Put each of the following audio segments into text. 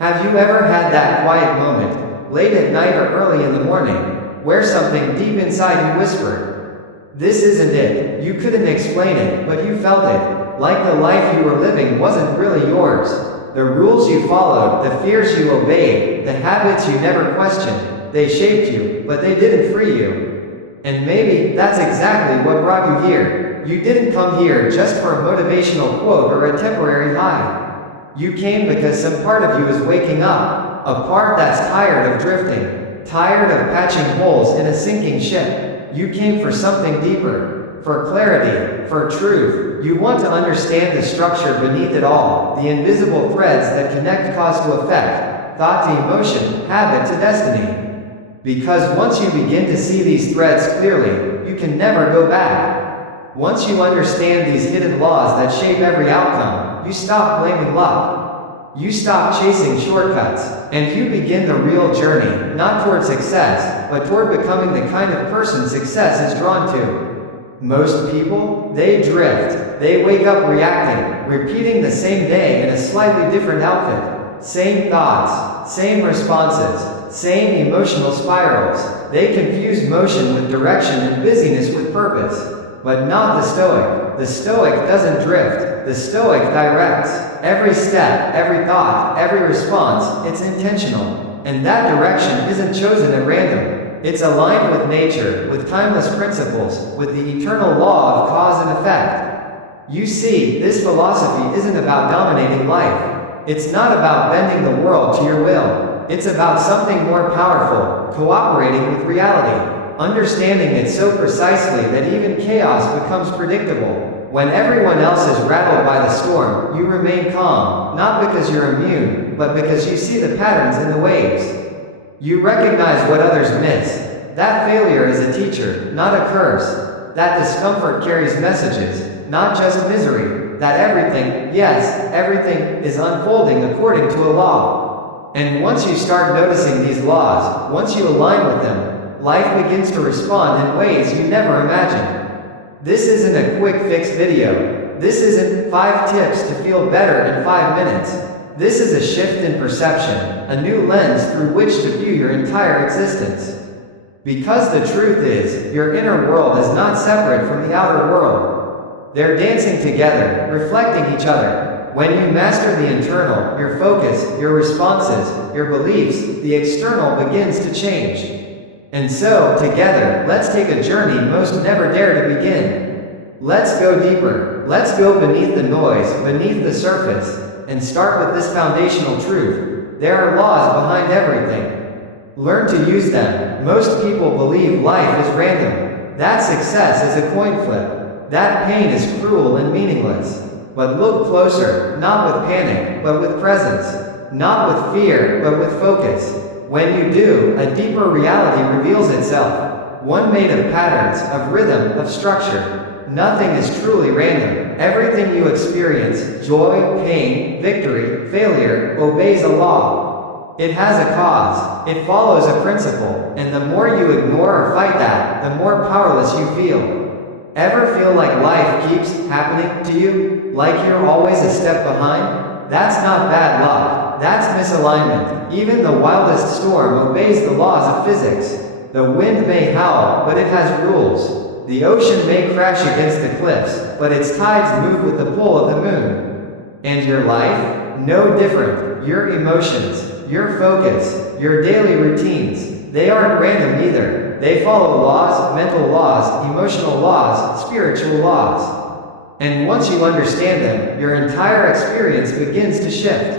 Have you ever had that quiet moment, late at night or early in the morning, where something deep inside you whispered, "This isn't it"? You couldn't explain it, but you felt it, like the life you were living wasn't really yours. The rules you followed, the fears you obeyed, the habits you never questioned, they shaped you, but they didn't free you. And maybe that's exactly what brought you here. You didn't come here just for a motivational quote or a temporary high. You came because some part of you is waking up, a part that's tired of drifting, tired of patching holes in a sinking ship. You came for something deeper, for clarity, for truth. You want to understand the structure beneath it all, the invisible threads that connect cause to effect, thought to emotion, habit to destiny. Because once you begin to see these threads clearly, you can never go back. Once you understand these hidden laws that shape every outcome, you stop blaming luck. You stop chasing shortcuts, and you begin the real journey, not toward success, but toward becoming the kind of person success is drawn to. Most people, they drift. They wake up reacting, repeating the same day in a slightly different outfit. Same thoughts, same responses, same emotional spirals. They confuse motion with direction and busyness with purpose. But not the Stoic. The Stoic doesn't drift. The Stoic directs. Every step, every thought, every response, it's intentional. And that direction isn't chosen at random. It's aligned with nature, with timeless principles, with the eternal law of cause and effect. You see, this philosophy isn't about dominating life. It's not about bending the world to your will. It's about something more powerful, cooperating with reality, understanding it so precisely that even chaos becomes predictable. When everyone else is rattled by the storm, you remain calm, not because you're immune, but because you see the patterns in the waves. You recognize what others miss. That failure is a teacher, not a curse. That discomfort carries messages, not just misery. That everything, yes, everything, is unfolding according to a law. And once you start noticing these laws, once you align with them, life begins to respond in ways you never imagined. This isn't a quick fix video. This isn't 5 tips to feel better in 5 minutes. This is a shift in perception, a new lens through which to view your entire existence. Because the truth is, your inner world is not separate from the outer world. They're dancing together, reflecting each other. When you master the internal, your focus, your responses, your beliefs, the external begins to change. And so, together, let's take a journey most never dare to begin. Let's go deeper. Let's go beneath the noise, beneath the surface, and start with this foundational truth. There are laws behind everything. Learn to use them. Most people believe life is random. That success is a coin flip. That pain is cruel and meaningless. But look closer, not with panic, but with presence. Not with fear, but with focus. When you do, a deeper reality reveals itself. One made of patterns, of rhythm, of structure. Nothing is truly random. Everything you experience, joy, pain, victory, failure, obeys a law. It has a cause. It follows a principle. And the more you ignore or fight that, the more powerless you feel. Ever feel like life keeps happening to you? Like you're always a step behind? That's not bad luck. That's misalignment. Even the wildest storm obeys the laws of physics. The wind may howl, but it has rules. The ocean may crash against the cliffs, but its tides move with the pull of the moon. And your life? No different. Your emotions, your focus, your daily routines, they aren't random either. They follow laws, mental laws, emotional laws, spiritual laws. And once you understand them, your entire experience begins to shift.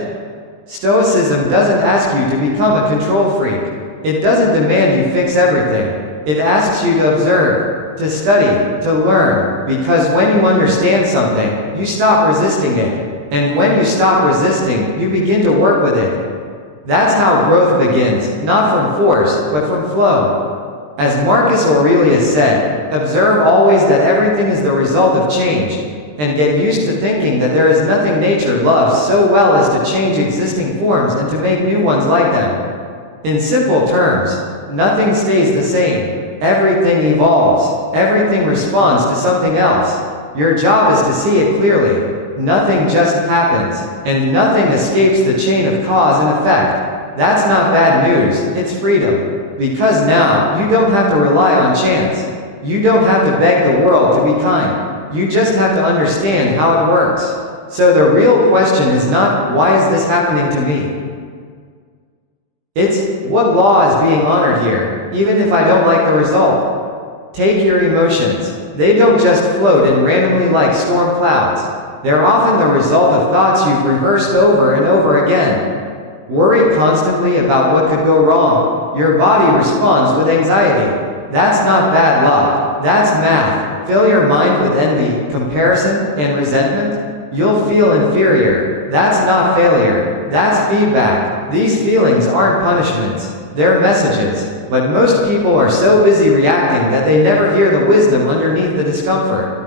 Stoicism doesn't ask you to become a control freak. It doesn't demand you fix everything. It asks you to observe, to study, to learn, because when you understand something, you stop resisting it. And when you stop resisting, you begin to work with it. That's how growth begins, not from force, but from flow. As Marcus Aurelius said, observe always that everything is the result of change. And get used to thinking that there is nothing nature loves so well as to change existing forms and to make new ones like them. In simple terms, nothing stays the same. Everything evolves. Everything responds to something else. Your job is to see it clearly. Nothing just happens, and nothing escapes the chain of cause and effect. That's not bad news, it's freedom. Because now, you don't have to rely on chance. You don't have to beg the world to be kind. You just have to understand how it works. So the real question is not, why is this happening to me? It's, what law is being honored here, even if I don't like the result? Take your emotions. They don't just float in randomly like storm clouds. They're often the result of thoughts you've rehearsed over and over again. Worry constantly about what could go wrong. Your body responds with anxiety. That's not bad luck. That's math. Fill your mind with envy, comparison, and resentment. You'll feel inferior. That's not failure. That's feedback. These feelings aren't punishments. They're messages. But most people are so busy reacting that they never hear the wisdom underneath the discomfort.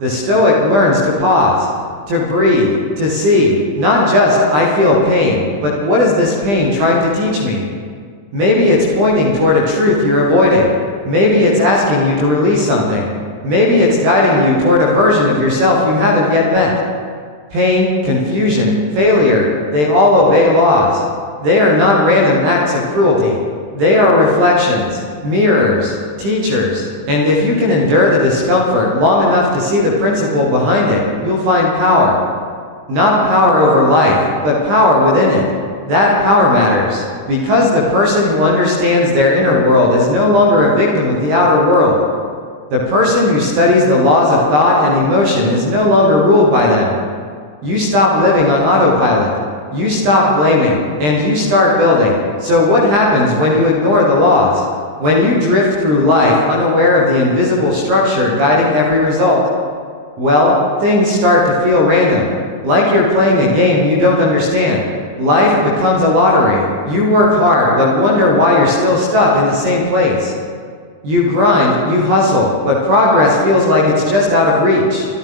The Stoic learns to pause, to breathe, to see, not just, I feel pain, but what is this pain trying to teach me? Maybe it's pointing toward a truth you're avoiding. Maybe it's asking you to release something. Maybe it's guiding you toward a version of yourself you haven't yet met. Pain, confusion, failure, they all obey laws. They are not random acts of cruelty. They are reflections, mirrors, teachers, and if you can endure the discomfort long enough to see the principle behind it, you'll find power. Not power over life, but power within it. That power matters, because the person who understands their inner world is no longer a victim of the outer world. The person who studies the laws of thought and emotion is no longer ruled by them. You stop living on autopilot. You stop blaming, and you start building. So what happens when you ignore the laws? When you drift through life unaware of the invisible structure guiding every result? Well, things start to feel random, like you're playing a game you don't understand. Life becomes a lottery. You work hard but wonder why you're still stuck in the same place. You grind, you hustle, but progress feels like it's just out of reach.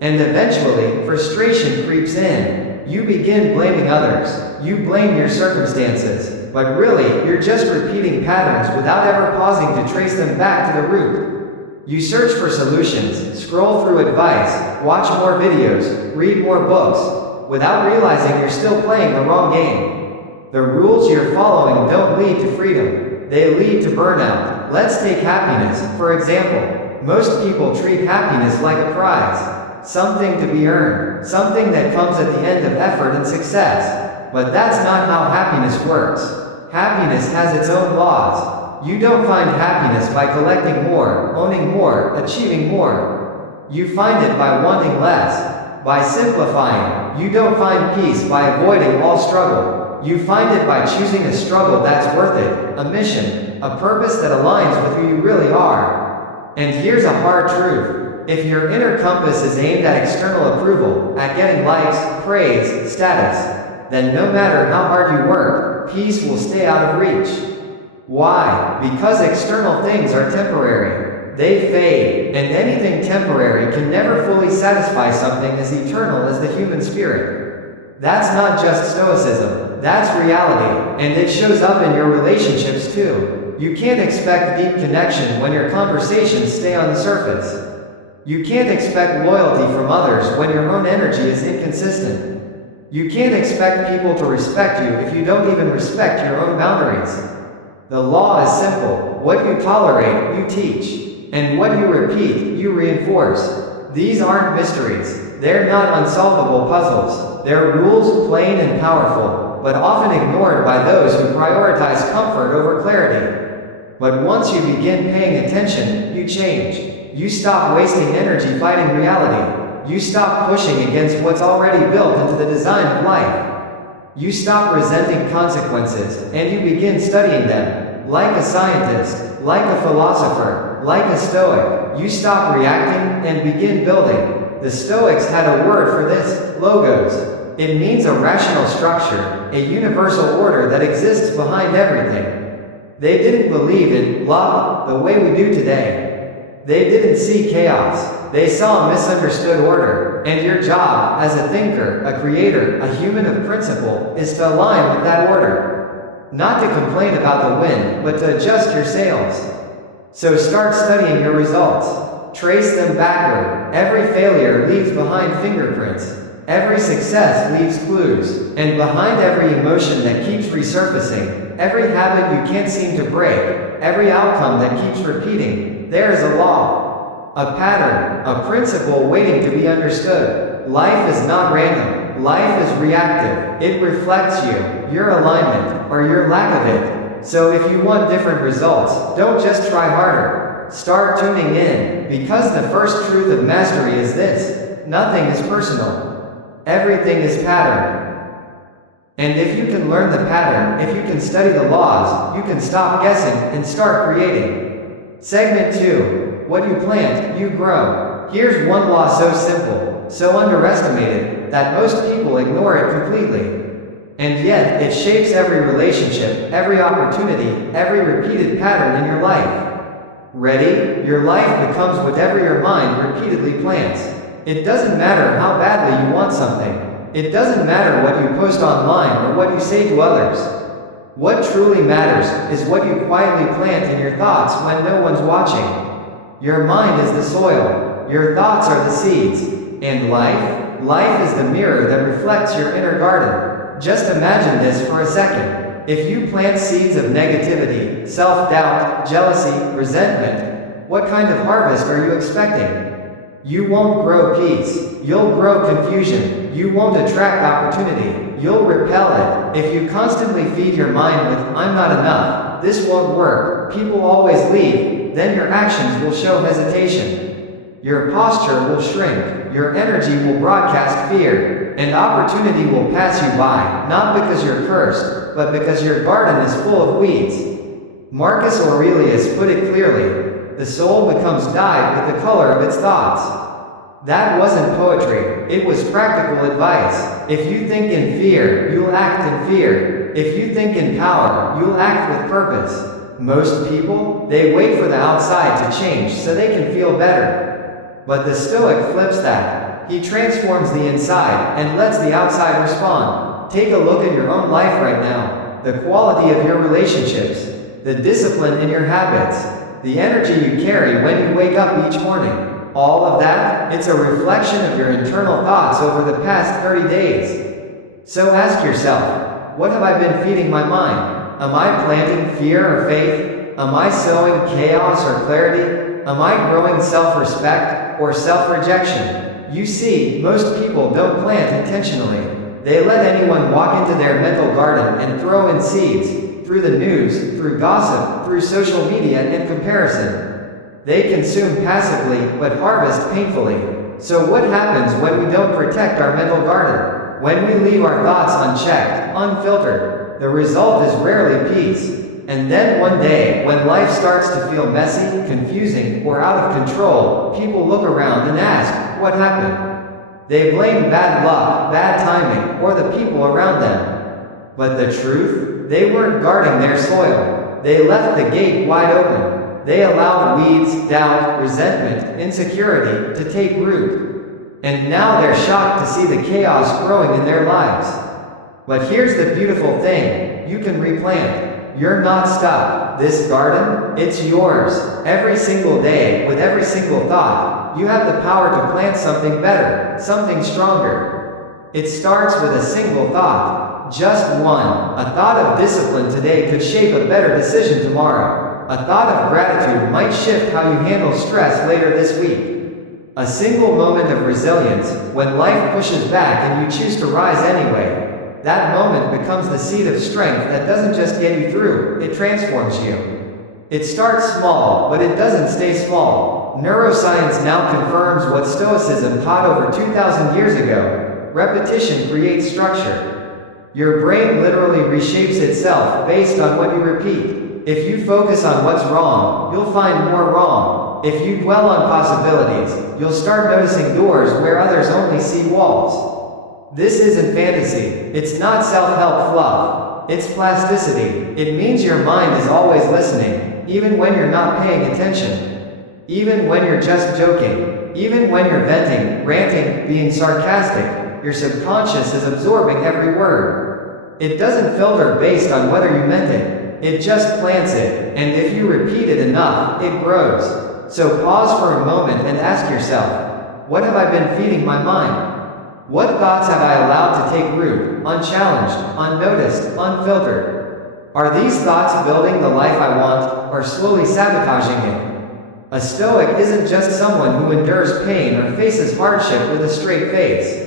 And eventually, frustration creeps in. You begin blaming others. You blame your circumstances. But really, you're just repeating patterns without ever pausing to trace them back to the root. You search for solutions, scroll through advice, watch more videos, read more books, without realizing you're still playing the wrong game. The rules you're following don't lead to freedom. They lead to burnout. Let's take happiness, for example. Most people treat happiness like a prize. Something to be earned, something that comes at the end of effort and success. But that's not how happiness works. Happiness has its own laws. You don't find happiness by collecting more, owning more, achieving more. You find it by wanting less, by simplifying. You don't find peace by avoiding all struggle. You find it by choosing a struggle that's worth it, a mission, a purpose that aligns with who you really are. And here's a hard truth. If your inner compass is aimed at external approval, at getting likes, praise, status, then no matter how hard you work, peace will stay out of reach. Why? Because external things are temporary. They fade, and anything temporary can never fully satisfy something as eternal as the human spirit. That's not just Stoicism, that's reality, and it shows up in your relationships too. You can't expect deep connection when your conversations stay on the surface. You can't expect loyalty from others when your own energy is inconsistent. You can't expect people to respect you if you don't even respect your own boundaries. The law is simple. What you tolerate, you teach. And what you repeat, you reinforce. These aren't mysteries. They're not unsolvable puzzles. They're rules, plain and powerful, but often ignored by those who prioritize comfort over clarity. But once you begin paying attention, you change. You stop wasting energy fighting reality. You stop pushing against what's already built into the design of life. You stop resenting consequences, and you begin studying them. Like a scientist, like a philosopher, like a Stoic, you stop reacting and begin building. The Stoics had a word for this, logos. It means a rational structure, a universal order that exists behind everything. They didn't believe in luck the way we do today. They didn't see chaos. They saw misunderstood order, and your job, as a thinker, a creator, a human of principle, is to align with that order. Not to complain about the wind, but to adjust your sails. So start studying your results. Trace them backward. Every failure leaves behind fingerprints. Every success leaves clues, and behind every emotion that keeps resurfacing, every habit you can't seem to break, every outcome that keeps repeating, there is a law, a pattern, a principle waiting to be understood. Life is not random. Life is reactive. It reflects you, your alignment, or your lack of it. So if you want different results, don't just try harder. Start tuning in, because the first truth of mastery is this: nothing is personal. Everything is patterned. And if you can learn the pattern, if you can study the laws, you can stop guessing and start creating. Segment 2. What you plant, you grow. Here's one law so simple, so underestimated, that most people ignore it completely. And yet, it shapes every relationship, every opportunity, every repeated pattern in your life. Ready? Your life becomes whatever your mind repeatedly plants. It doesn't matter how badly you want something. It doesn't matter what you post online or what you say to others. What truly matters is what you quietly plant in your thoughts when no one's watching. Your mind is the soil. Your thoughts are the seeds. And life is the mirror that reflects your inner garden. Just imagine this for a second. If you plant seeds of negativity, self-doubt, jealousy, resentment, what kind of harvest are you expecting? You won't grow peace. You'll grow confusion. You won't attract opportunity. You'll repel it. If you constantly feed your mind with, "I'm not enough, this won't work, people always leave," then your actions will show hesitation. Your posture will shrink. Your energy will broadcast fear. And opportunity will pass you by, not because you're cursed, but because your garden is full of weeds. Marcus Aurelius put it clearly: the soul becomes dyed with the color of its thoughts. That wasn't poetry, it was practical advice. If you think in fear, you'll act in fear. If you think in power, you'll act with purpose. Most people, they wait for the outside to change so they can feel better. But the Stoic flips that. He transforms the inside and lets the outside respond. Take a look at your own life right now. The quality of your relationships, the discipline in your habits, the energy you carry when you wake up each morning. All of that, it's a reflection of your internal thoughts over the past 30 days. So ask yourself, what have I been feeding my mind? Am I planting fear or faith? Am I sowing chaos or clarity? Am I growing self-respect or self-rejection? You see, most people don't plant intentionally. They let anyone walk into their mental garden and throw in seeds, through the news, through gossip, through social media and comparison. They consume passively, but harvest painfully. So what happens when we don't protect our mental garden? When we leave our thoughts unchecked, unfiltered, the result is rarely peace. And then one day, when life starts to feel messy, confusing, or out of control, people look around and ask, what happened? They blame bad luck, bad timing, or the people around them. But the truth? They weren't guarding their soil. They left the gate wide open. They allowed weeds, doubt, resentment, insecurity to take root. And now they're shocked to see the chaos growing in their lives. But here's the beautiful thing: you can replant. You're not stuck. This garden, it's yours. Every single day, with every single thought, you have the power to plant something better, something stronger. It starts with a single thought. Just one. A thought of discipline today could shape a better decision tomorrow. A thought of gratitude might shift how you handle stress later this week. A single moment of resilience, when life pushes back and you choose to rise anyway. That moment becomes the seed of strength that doesn't just get you through, it transforms you. It starts small, but it doesn't stay small. Neuroscience now confirms what Stoicism taught over 2,000 years ago. Repetition creates structure. Your brain literally reshapes itself based on what you repeat. If you focus on what's wrong, you'll find more wrong. If you dwell on possibilities, you'll start noticing doors where others only see walls. This isn't fantasy. It's not self-help fluff. It's plasticity. It means your mind is always listening, even when you're not paying attention. Even when you're just joking. Even when you're venting, ranting, being sarcastic, your subconscious is absorbing every word. It doesn't filter based on whether you meant it. It just plants it, and if you repeat it enough, it grows. So pause for a moment and ask yourself, what have I been feeding my mind? What thoughts have I allowed to take root, unchallenged, unnoticed, unfiltered? Are these thoughts building the life I want, or slowly sabotaging it? A Stoic isn't just someone who endures pain or faces hardship with a straight face.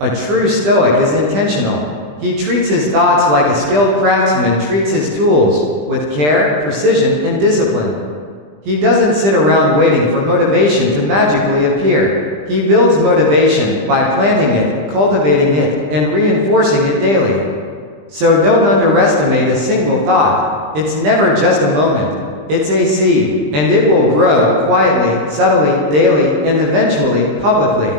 A true Stoic is intentional. He treats his thoughts like a skilled craftsman treats his tools, with care, precision, and discipline. He doesn't sit around waiting for motivation to magically appear. He builds motivation by planting it, cultivating it, and reinforcing it daily. So don't underestimate a single thought. It's never just a moment. It's a seed, and it will grow quietly, subtly, daily, and eventually, publicly.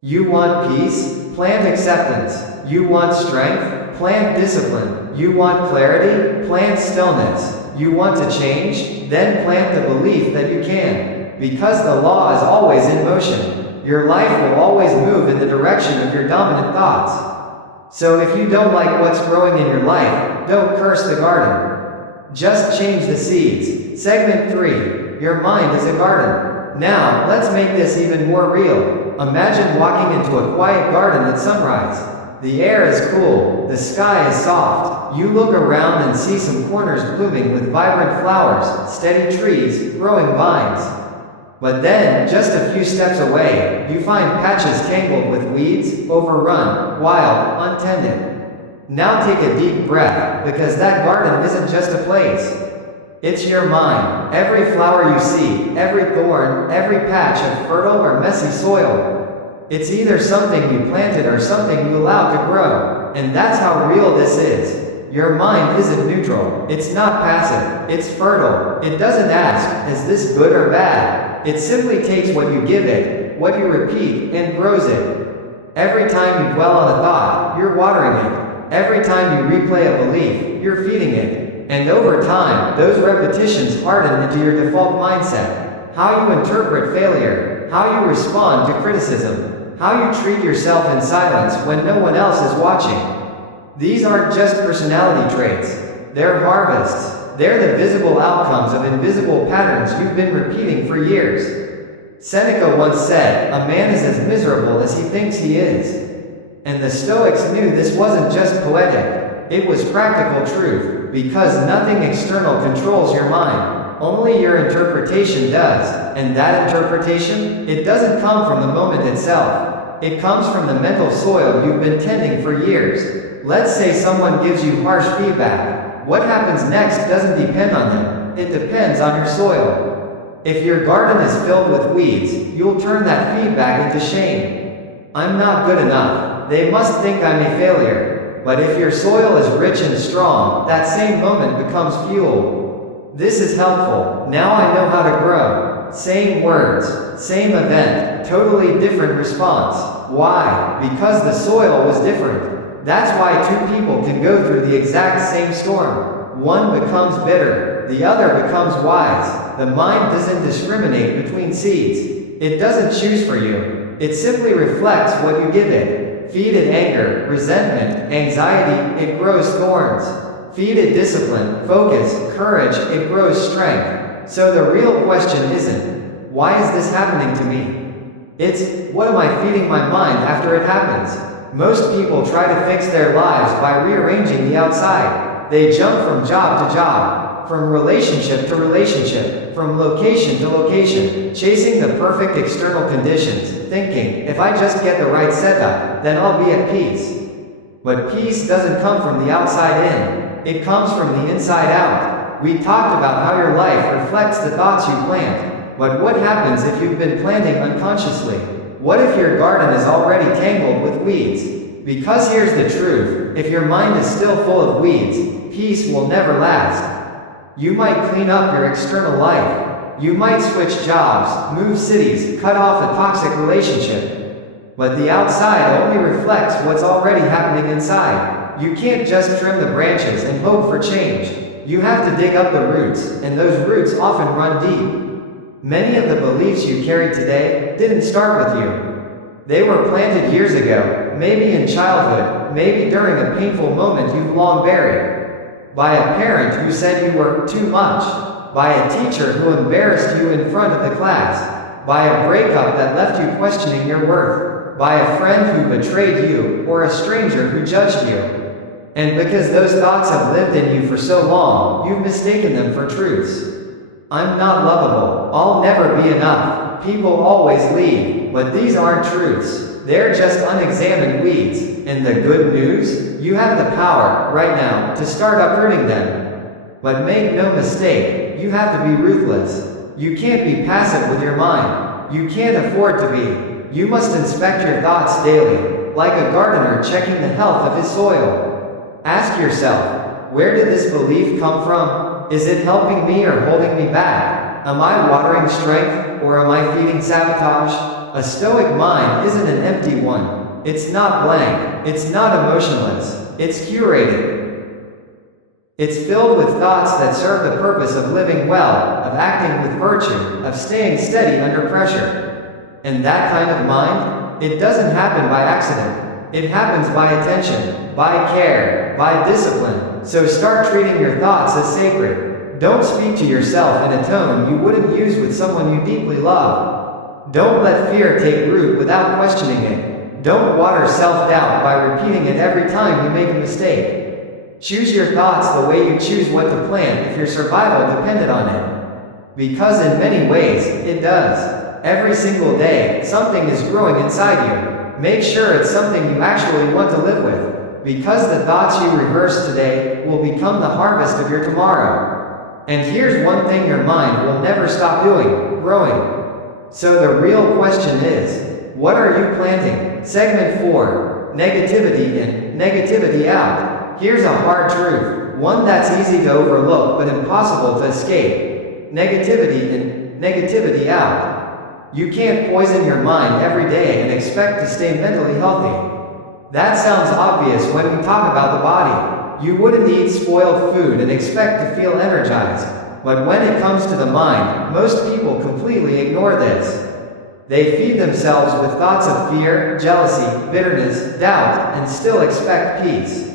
You want peace? Plant acceptance. You want strength? Plant discipline. You want clarity? Plant stillness. You want to change? Then plant the belief that you can. Because the law is always in motion. Your life will always move in the direction of your dominant thoughts. So if you don't like what's growing in your life, don't curse the garden. Just change the seeds. Segment 3. Your mind is a garden. Now, let's make this even more real. Imagine walking into a quiet garden at sunrise. The air is cool, the sky is soft. You look around and see some corners blooming with vibrant flowers, steady trees, growing vines. But then, just a few steps away, you find patches tangled with weeds, overrun, wild, untended. Now take a deep breath, because that garden isn't just a place. It's your mind. Every flower you see, every thorn, every patch of fertile or messy soil. It's either something you planted or something you allowed to grow. And that's how real this is. Your mind isn't neutral. It's not passive. It's fertile. It doesn't ask, is this good or bad? It simply takes what you give it, what you repeat, and grows it. Every time you dwell on a thought, you're watering it. Every time you replay a belief, you're feeding it. And over time, those repetitions harden into your default mindset. How you interpret failure, how you respond to criticism, how you treat yourself in silence when no one else is watching. These aren't just personality traits. They're harvests. They're the visible outcomes of invisible patterns you've been repeating for years. Seneca once said, "A man is as miserable as he thinks he is." And the Stoics knew this wasn't just poetic. It was practical truth, because nothing external controls your mind. Only your interpretation does. And that interpretation, it doesn't come from the moment itself. It comes from the mental soil you've been tending for years. Let's say someone gives you harsh feedback. What happens next doesn't depend on them. It depends on your soil. If your garden is filled with weeds, you'll turn that feedback into shame. I'm not good enough. They must think I'm a failure. But if your soil is rich and strong, that same moment becomes fuel. This is helpful. Now I know how to grow. Same words, same event, totally different response. Why? Because the soil was different. That's why two people can go through the exact same storm. One becomes bitter, the other becomes wise. The mind doesn't discriminate between seeds. It doesn't choose for you. It simply reflects what you give it. Feed it anger, resentment, anxiety, it grows thorns. Feed it discipline, focus, courage, it grows strength. So the real question isn't, why is this happening to me? It's, what am I feeding my mind after it happens? Most people try to fix their lives by rearranging the outside. They jump from job to job, from relationship to relationship, from location to location, chasing the perfect external conditions, thinking, if I just get the right setup, then I'll be at peace. But peace doesn't come from the outside in, it comes from the inside out. We talked about how your life reflects the thoughts you plant, but what happens if you've been planting unconsciously? What if your garden is already tangled with weeds? Because here's the truth, if your mind is still full of weeds, peace will never last. You might clean up your external life. You might switch jobs, move cities, cut off a toxic relationship. But the outside only reflects what's already happening inside. You can't just trim the branches and hope for change. You have to dig up the roots, and those roots often run deep. Many of the beliefs you carry today didn't start with you. They were planted years ago, maybe in childhood, maybe during a painful moment you've long buried. By a parent who said you were too much. By a teacher who embarrassed you in front of the class. By a breakup that left you questioning your worth. by a friend who betrayed you, or a stranger who judged you. And because those thoughts have lived in you for so long, you've mistaken them for truths. I'm not lovable, I'll never be enough, people always leave, but these aren't truths. They're just unexamined weeds. And the good news? You have the power, right now, to start uprooting them. But make no mistake, you have to be ruthless. You can't be passive with your mind. You can't afford to be. You must inspect your thoughts daily, like a gardener checking the health of his soil. Ask yourself, where did this belief come from? Is it helping me or holding me back? Am I watering strength, or am I feeding sabotage? A Stoic mind isn't an empty one. It's not blank. It's not emotionless. It's curated. It's filled with thoughts that serve the purpose of living well, of acting with virtue, of staying steady under pressure. And that kind of mind? It doesn't happen by accident. It happens by attention, by care, by discipline. So start treating your thoughts as sacred. Don't speak to yourself in a tone you wouldn't use with someone you deeply love. Don't let fear take root without questioning it. Don't water self-doubt by repeating it every time you make a mistake. Choose your thoughts the way you choose what to plant if your survival depended on it. Because in many ways, it does. Every single day, something is growing inside you. Make sure it's something you actually want to live with. Because the thoughts you rehearse today will become the harvest of your tomorrow. And here's one thing your mind will never stop doing: growing. So the real question is, what are you planting? Segment 4. Negativity in, negativity out. Here's a hard truth, one that's easy to overlook but impossible to escape. Negativity in, negativity out. You can't poison your mind every day and expect to stay mentally healthy. That sounds obvious when we talk about the body. You wouldn't eat spoiled food and expect to feel energized. But when it comes to the mind, most people completely ignore this. They feed themselves with thoughts of fear, jealousy, bitterness, doubt, and still expect peace.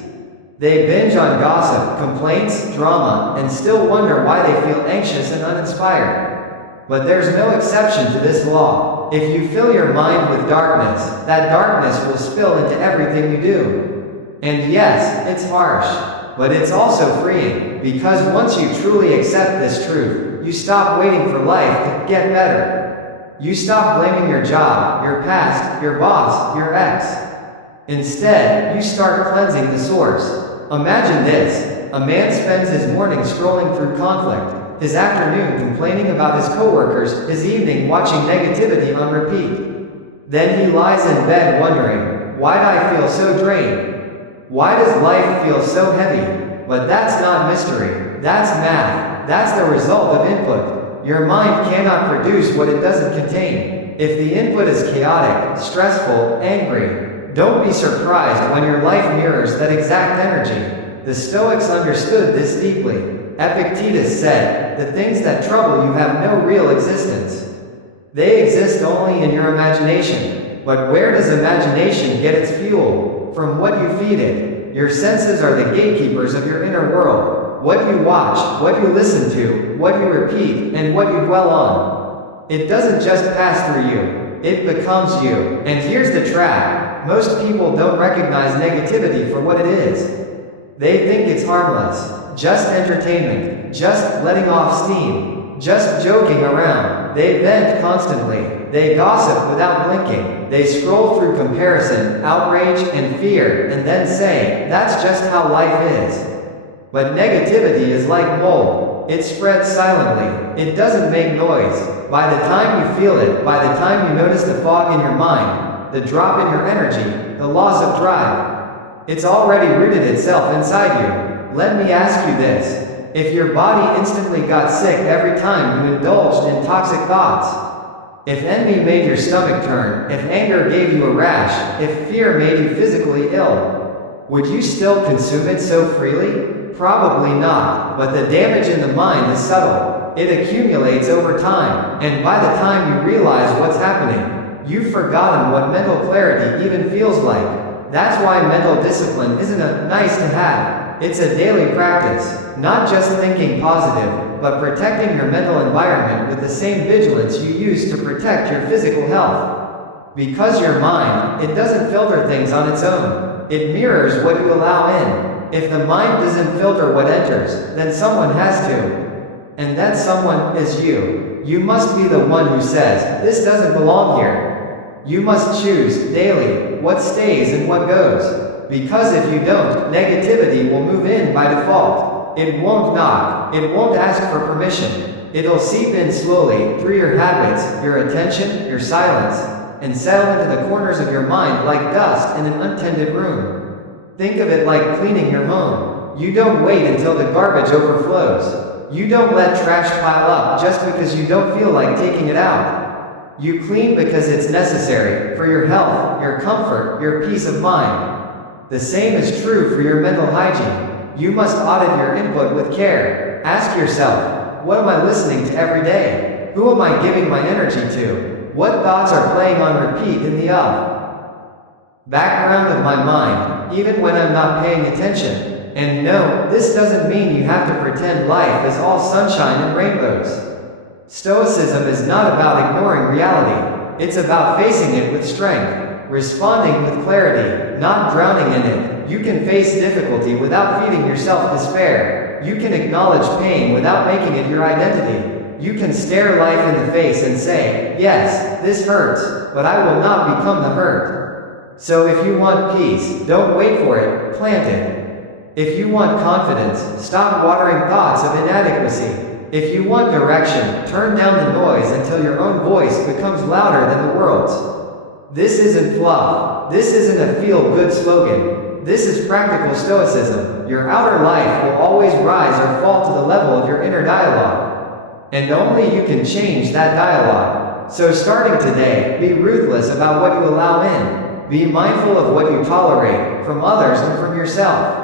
They binge on gossip, complaints, drama, and still wonder why they feel anxious and uninspired. But there's no exception to this law. If you fill your mind with darkness, that darkness will spill into everything you do. And yes, it's harsh, but it's also freeing, because once you truly accept this truth, you stop waiting for life to get better. You stop blaming your job, your past, your boss, your ex. Instead, you start cleansing the source. Imagine this: a man spends his morning scrolling through conflict, his afternoon complaining about his coworkers, his evening watching negativity on repeat. Then he lies in bed wondering, why do I feel so drained? Why does life feel so heavy? But that's not mystery, that's math, that's the result of input. Your mind cannot produce what it doesn't contain. If the input is chaotic, stressful, angry, don't be surprised when your life mirrors that exact energy. The Stoics understood this deeply. Epictetus said, "The things that trouble you have no real existence. They exist only in your imagination." But where does imagination get its fuel? From what you feed it. Your senses are the gatekeepers of your inner world. What you watch, what you listen to, what you repeat, and what you dwell on. It doesn't just pass through you, it becomes you. And here's the trap: most people don't recognize negativity for what it is. They think it's harmless, just entertainment, just letting off steam, just joking around. They vent constantly, they gossip without blinking, they scroll through comparison, outrage, and fear, and then say, "That's just how life is." But negativity is like mold. It spreads silently. It doesn't make noise. By the time you feel it, by the time you notice the fog in your mind, the drop in your energy, the loss of drive, it's already rooted itself inside you. Let me ask you this: if your body instantly got sick every time you indulged in toxic thoughts, if envy made your stomach turn, if anger gave you a rash, if fear made you physically ill, would you still consume it so freely? Probably not, but the damage in the mind is subtle. It accumulates over time, and by the time you realize what's happening, you've forgotten what mental clarity even feels like. That's why mental discipline isn't a nice to have. It's a daily practice, not just thinking positive, but protecting your mental environment with the same vigilance you use to protect your physical health. Because your mind, it doesn't filter things on its own. It mirrors what you allow in. If the mind doesn't filter what enters, then someone has to. And that someone is you. You must be the one who says, this doesn't belong here. You must choose, daily, what stays and what goes. Because if you don't, negativity will move in by default. It won't knock. It won't ask for permission. It'll seep in slowly, through your habits, your attention, your silence, and settle into the corners of your mind like dust in an untended room. Think of it like cleaning your home. You don't wait until the garbage overflows. You don't let trash pile up just because you don't feel like taking it out. You clean because it's necessary, for your health, your comfort, your peace of mind. The same is true for your mental hygiene. You must audit your input with care. Ask yourself, what am I listening to every day? Who am I giving my energy to? What thoughts are playing on repeat in the background of my mind, even when I'm not paying attention? And no, this doesn't mean you have to pretend life is all sunshine and rainbows. Stoicism is not about ignoring reality. It's about facing it with strength, responding with clarity, not drowning in it. You can face difficulty without feeding yourself despair. You can acknowledge pain without making it your identity. You can stare life in the face and say, yes, this hurts, but I will not become the hurt. So if you want peace, don't wait for it, plant it. If you want confidence, stop watering thoughts of inadequacy. If you want direction, turn down the noise until your own voice becomes louder than the world's. This isn't fluff. This isn't a feel-good slogan. This is practical stoicism. Your outer life will always rise or fall to the level of your inner dialogue. And only you can change that dialogue. So starting today, be ruthless about what you allow in. Be mindful of what you tolerate, from others and from yourself.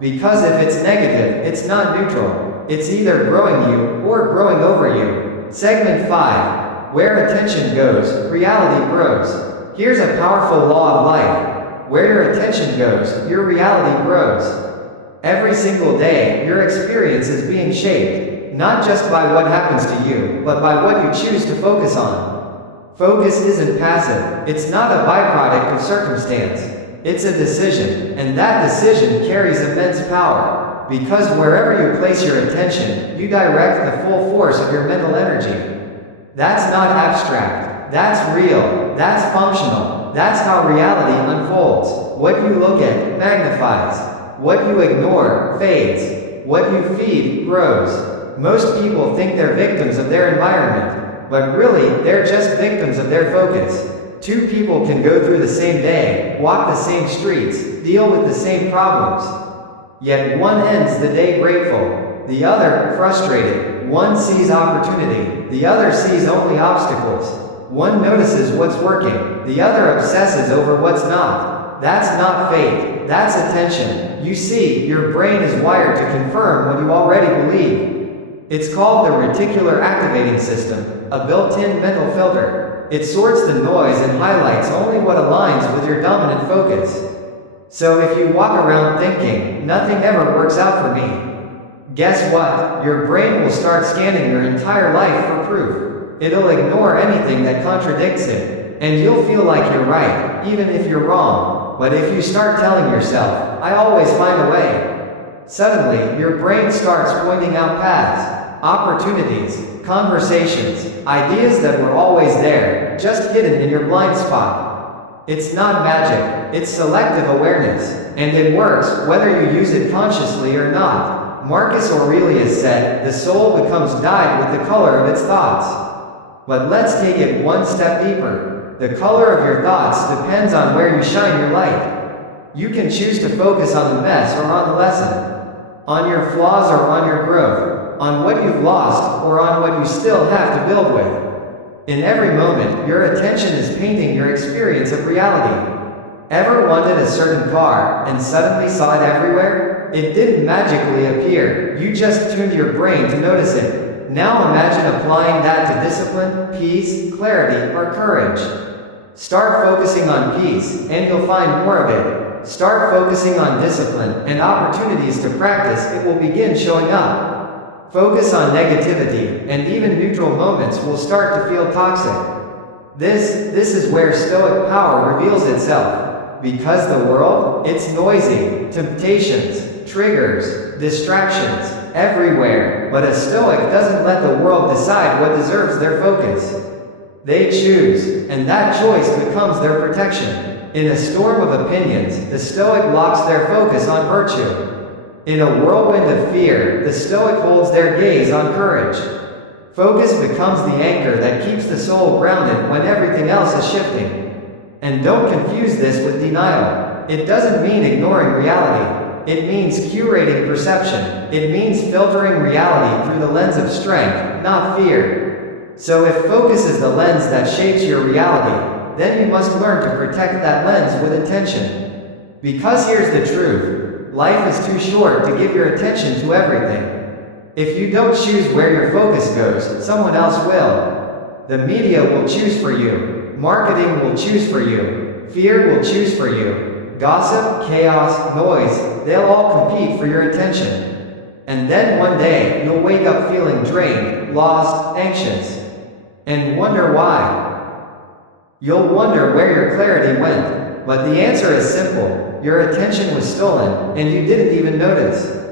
Because if it's negative, it's not neutral. It's either growing you, or growing over you. Segment 5. Where attention goes, reality grows. Here's a powerful law of life. Where your attention goes, your reality grows. Every single day, your experience is being shaped, not just by what happens to you, but by what you choose to focus on. Focus isn't passive. It's not a byproduct of circumstance. It's a decision, and that decision carries immense power. Because wherever you place your attention, you direct the full force of your mental energy. That's not abstract. That's real. That's functional. That's how reality unfolds. What you look at magnifies. What you ignore fades. What you feed grows. Most people think they're victims of their environment, but really, they're just victims of their focus. Two people can go through the same day, walk the same streets, deal with the same problems. Yet one ends the day grateful, the other frustrated. One sees opportunity, the other sees only obstacles. One notices what's working, the other obsesses over what's not. That's not fate, that's attention. You see, your brain is wired to confirm what you already believe. It's called the reticular activating system, a built-in mental filter. It sorts the noise and highlights only what aligns with your dominant focus. So if you walk around thinking, nothing ever works out for me, guess what? Your brain will start scanning your entire life for proof. It'll ignore anything that contradicts it, and you'll feel like you're right, even if you're wrong. But if you start telling yourself, I always find a way, suddenly your brain starts pointing out paths, opportunities, conversations, ideas that were always there, just hidden in your blind spot. It's not magic, it's selective awareness, and it works whether you use it consciously or not. Marcus Aurelius said, the soul becomes dyed with the color of its thoughts. But let's take it one step deeper. The color of your thoughts depends on where you shine your light. You can choose to focus on the mess or on the lesson, on your flaws or on your growth, on what you've lost, or on what you still have to build with. In every moment, your attention is painting your experience of reality. Ever wanted a certain car, and suddenly saw it everywhere? It didn't magically appear, you just tuned your brain to notice it. Now imagine applying that to discipline, peace, clarity, or courage. Start focusing on peace, and you'll find more of it. Start focusing on discipline, and opportunities to practice it will begin showing up. Focus on negativity, and even neutral moments will start to feel toxic. This is where Stoic power reveals itself. Because the world, it's noisy, temptations, triggers, distractions, everywhere, but a Stoic doesn't let the world decide what deserves their focus. They choose, and that choice becomes their protection. In a storm of opinions, the Stoic locks their focus on virtue. In a whirlwind of fear, the Stoic holds their gaze on courage. Focus becomes the anchor that keeps the soul grounded when everything else is shifting. And don't confuse this with denial. It doesn't mean ignoring reality. It means curating perception. It means filtering reality through the lens of strength, not fear. So if focus is the lens that shapes your reality, then you must learn to protect that lens with intention. Because here's the truth. Life is too short to give your attention to everything. If you don't choose where your focus goes, someone else will. The media will choose for you. Marketing will choose for you. Fear will choose for you. Gossip, chaos, noise, they'll all compete for your attention. And then one day, you'll wake up feeling drained, lost, anxious. And wonder why. You'll wonder where your clarity went. But the answer is simple. Your attention was stolen, and you didn't even notice.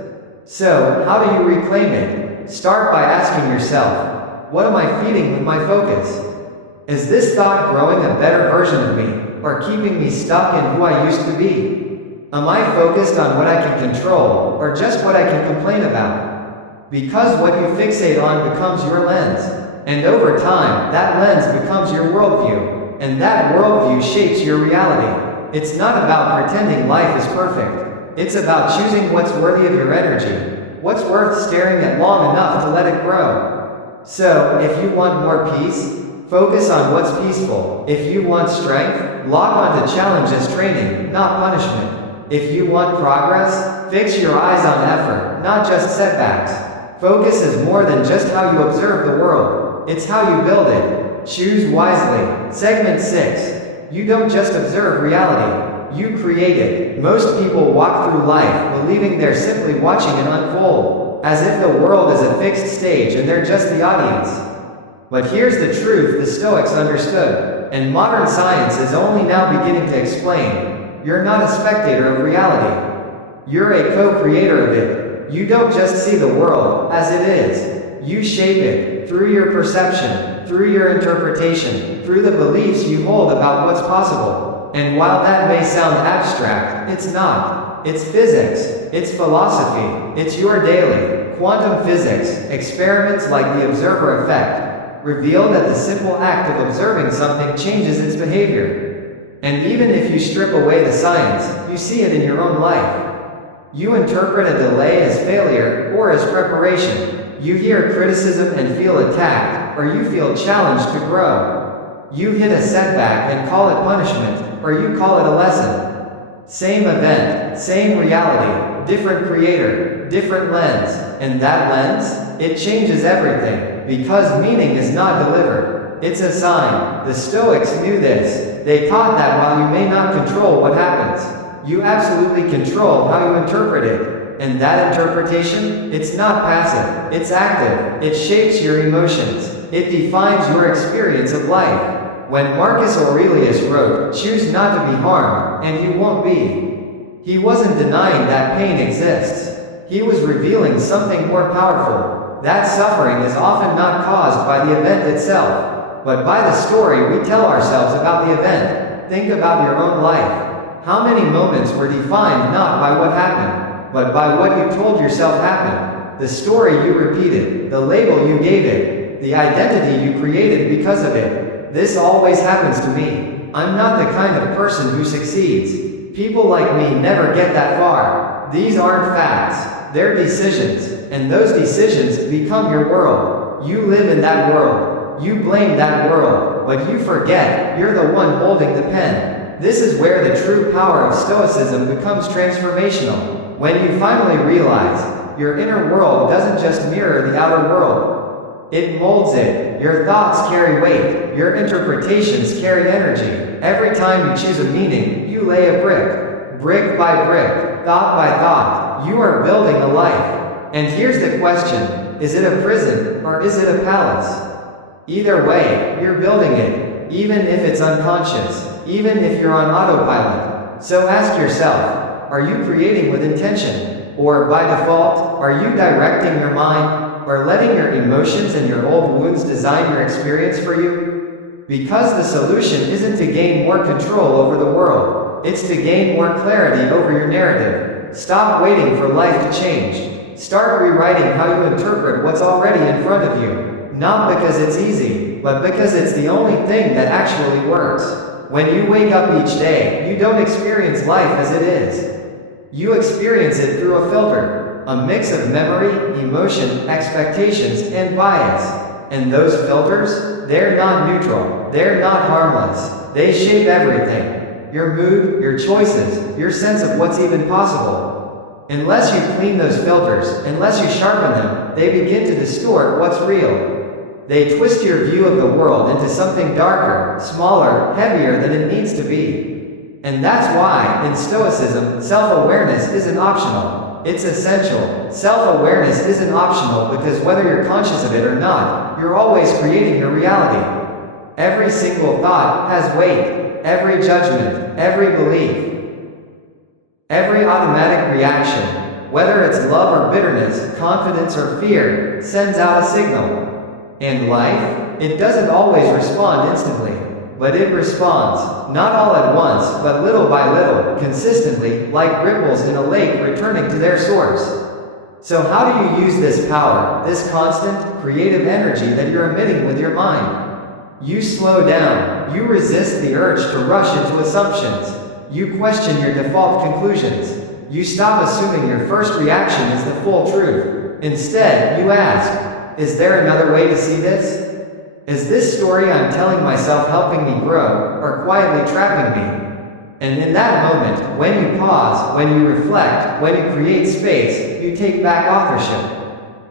So, how do you reclaim it? Start by asking yourself, what am I feeding with my focus? Is this thought growing a better version of me, or keeping me stuck in who I used to be? Am I focused on what I can control, or just what I can complain about? Because what you fixate on becomes your lens, and over time, that lens becomes your worldview, and that worldview shapes your reality. It's not about pretending life is perfect. It's about choosing what's worthy of your energy, what's worth staring at long enough to let it grow. So, if you want more peace, focus on what's peaceful. If you want strength, lock onto challenge as training, not punishment. If you want progress, fix your eyes on effort, not just setbacks. Focus is more than just how you observe the world. It's how you build it. Choose wisely. Segment 6. You don't just observe reality. You create it. Most people walk through life believing they're simply watching it unfold, as if the world is a fixed stage and they're just the audience. But here's the truth the Stoics understood, and modern science is only now beginning to explain. You're not a spectator of reality. You're a co-creator of it. You don't just see the world as it is. You shape it through your perception, through your interpretation, through the beliefs you hold about what's possible. And while that may sound abstract, it's not. It's physics. It's philosophy. It's your daily. Quantum physics, experiments like the observer effect, reveal that the simple act of observing something changes its behavior. And even if you strip away the science, you see it in your own life. You interpret a delay as failure or as preparation. You hear criticism and feel attacked, or you feel challenged to grow. You hit a setback and call it punishment, or you call it a lesson. Same event, same reality, different creator, different lens, and that lens, it changes everything, because meaning is not delivered. It's a sign. The Stoics knew this. They taught that while you may not control what happens, you absolutely control how you interpret it. And that interpretation, it's not passive, it's active. It shapes your emotions. It defines your experience of life. When Marcus Aurelius wrote, "Choose not to be harmed, and you won't be," he wasn't denying that pain exists. He was revealing something more powerful. That suffering is often not caused by the event itself, but by the story we tell ourselves about the event. Think about your own life. How many moments were defined not by what happened, but by what you told yourself happened? The story you repeated, the label you gave it, the identity you created because of it. This always happens to me. I'm not the kind of person who succeeds. People like me never get that far. These aren't facts. They're decisions. And those decisions become your world. You live in that world. You blame that world. But you forget, you're the one holding the pen. This is where the true power of Stoicism becomes transformational. When you finally realize, your inner world doesn't just mirror the outer world. It molds it. Your thoughts carry weight. Your interpretations carry energy. Every time you choose a meaning, you lay a brick. Brick by brick, thought by thought, you are building a life. And here's the question, is it a prison, or is it a palace? Either way, you're building it. even if it's unconscious, even if you're on autopilot. So ask yourself, are you creating with intention? Or by default, are you directing your mind, or letting your emotions and your old wounds design your experience for you? Because the solution isn't to gain more control over the world, it's to gain more clarity over your narrative. Stop waiting for life to change. Start rewriting how you interpret what's already in front of you. Not because it's easy, but because it's the only thing that actually works. When you wake up each day, you don't experience life as it is. You experience it through a filter, a mix of memory, emotion, expectations, and bias. And those filters, they're not neutral, they're not harmless, they shape everything. Your mood, your choices, your sense of what's even possible. Unless you clean those filters, unless you sharpen them, they begin to distort what's real. They twist your view of the world into something darker, smaller, heavier than it needs to be. And that's why, in Stoicism, self-awareness isn't optional. It's essential. Self-awareness isn't optional because whether you're conscious of it or not, you're always creating your reality. Every single thought has weight. Every judgment, every belief, every automatic reaction, whether it's love or bitterness, confidence or fear, sends out a signal. And life, it doesn't always respond instantly, but it responds, not all at once, but little by little, consistently, like ripples in a lake returning to their source. So how do you use this power, this constant, creative energy that you're emitting with your mind? You slow down, you resist the urge to rush into assumptions, you question your default conclusions, you stop assuming your first reaction is the full truth. Instead, you ask, is there another way to see this? Is this story I'm telling myself helping me grow, or quietly trapping me? And in that moment, when you pause, when you reflect, when you create space, you take back authorship.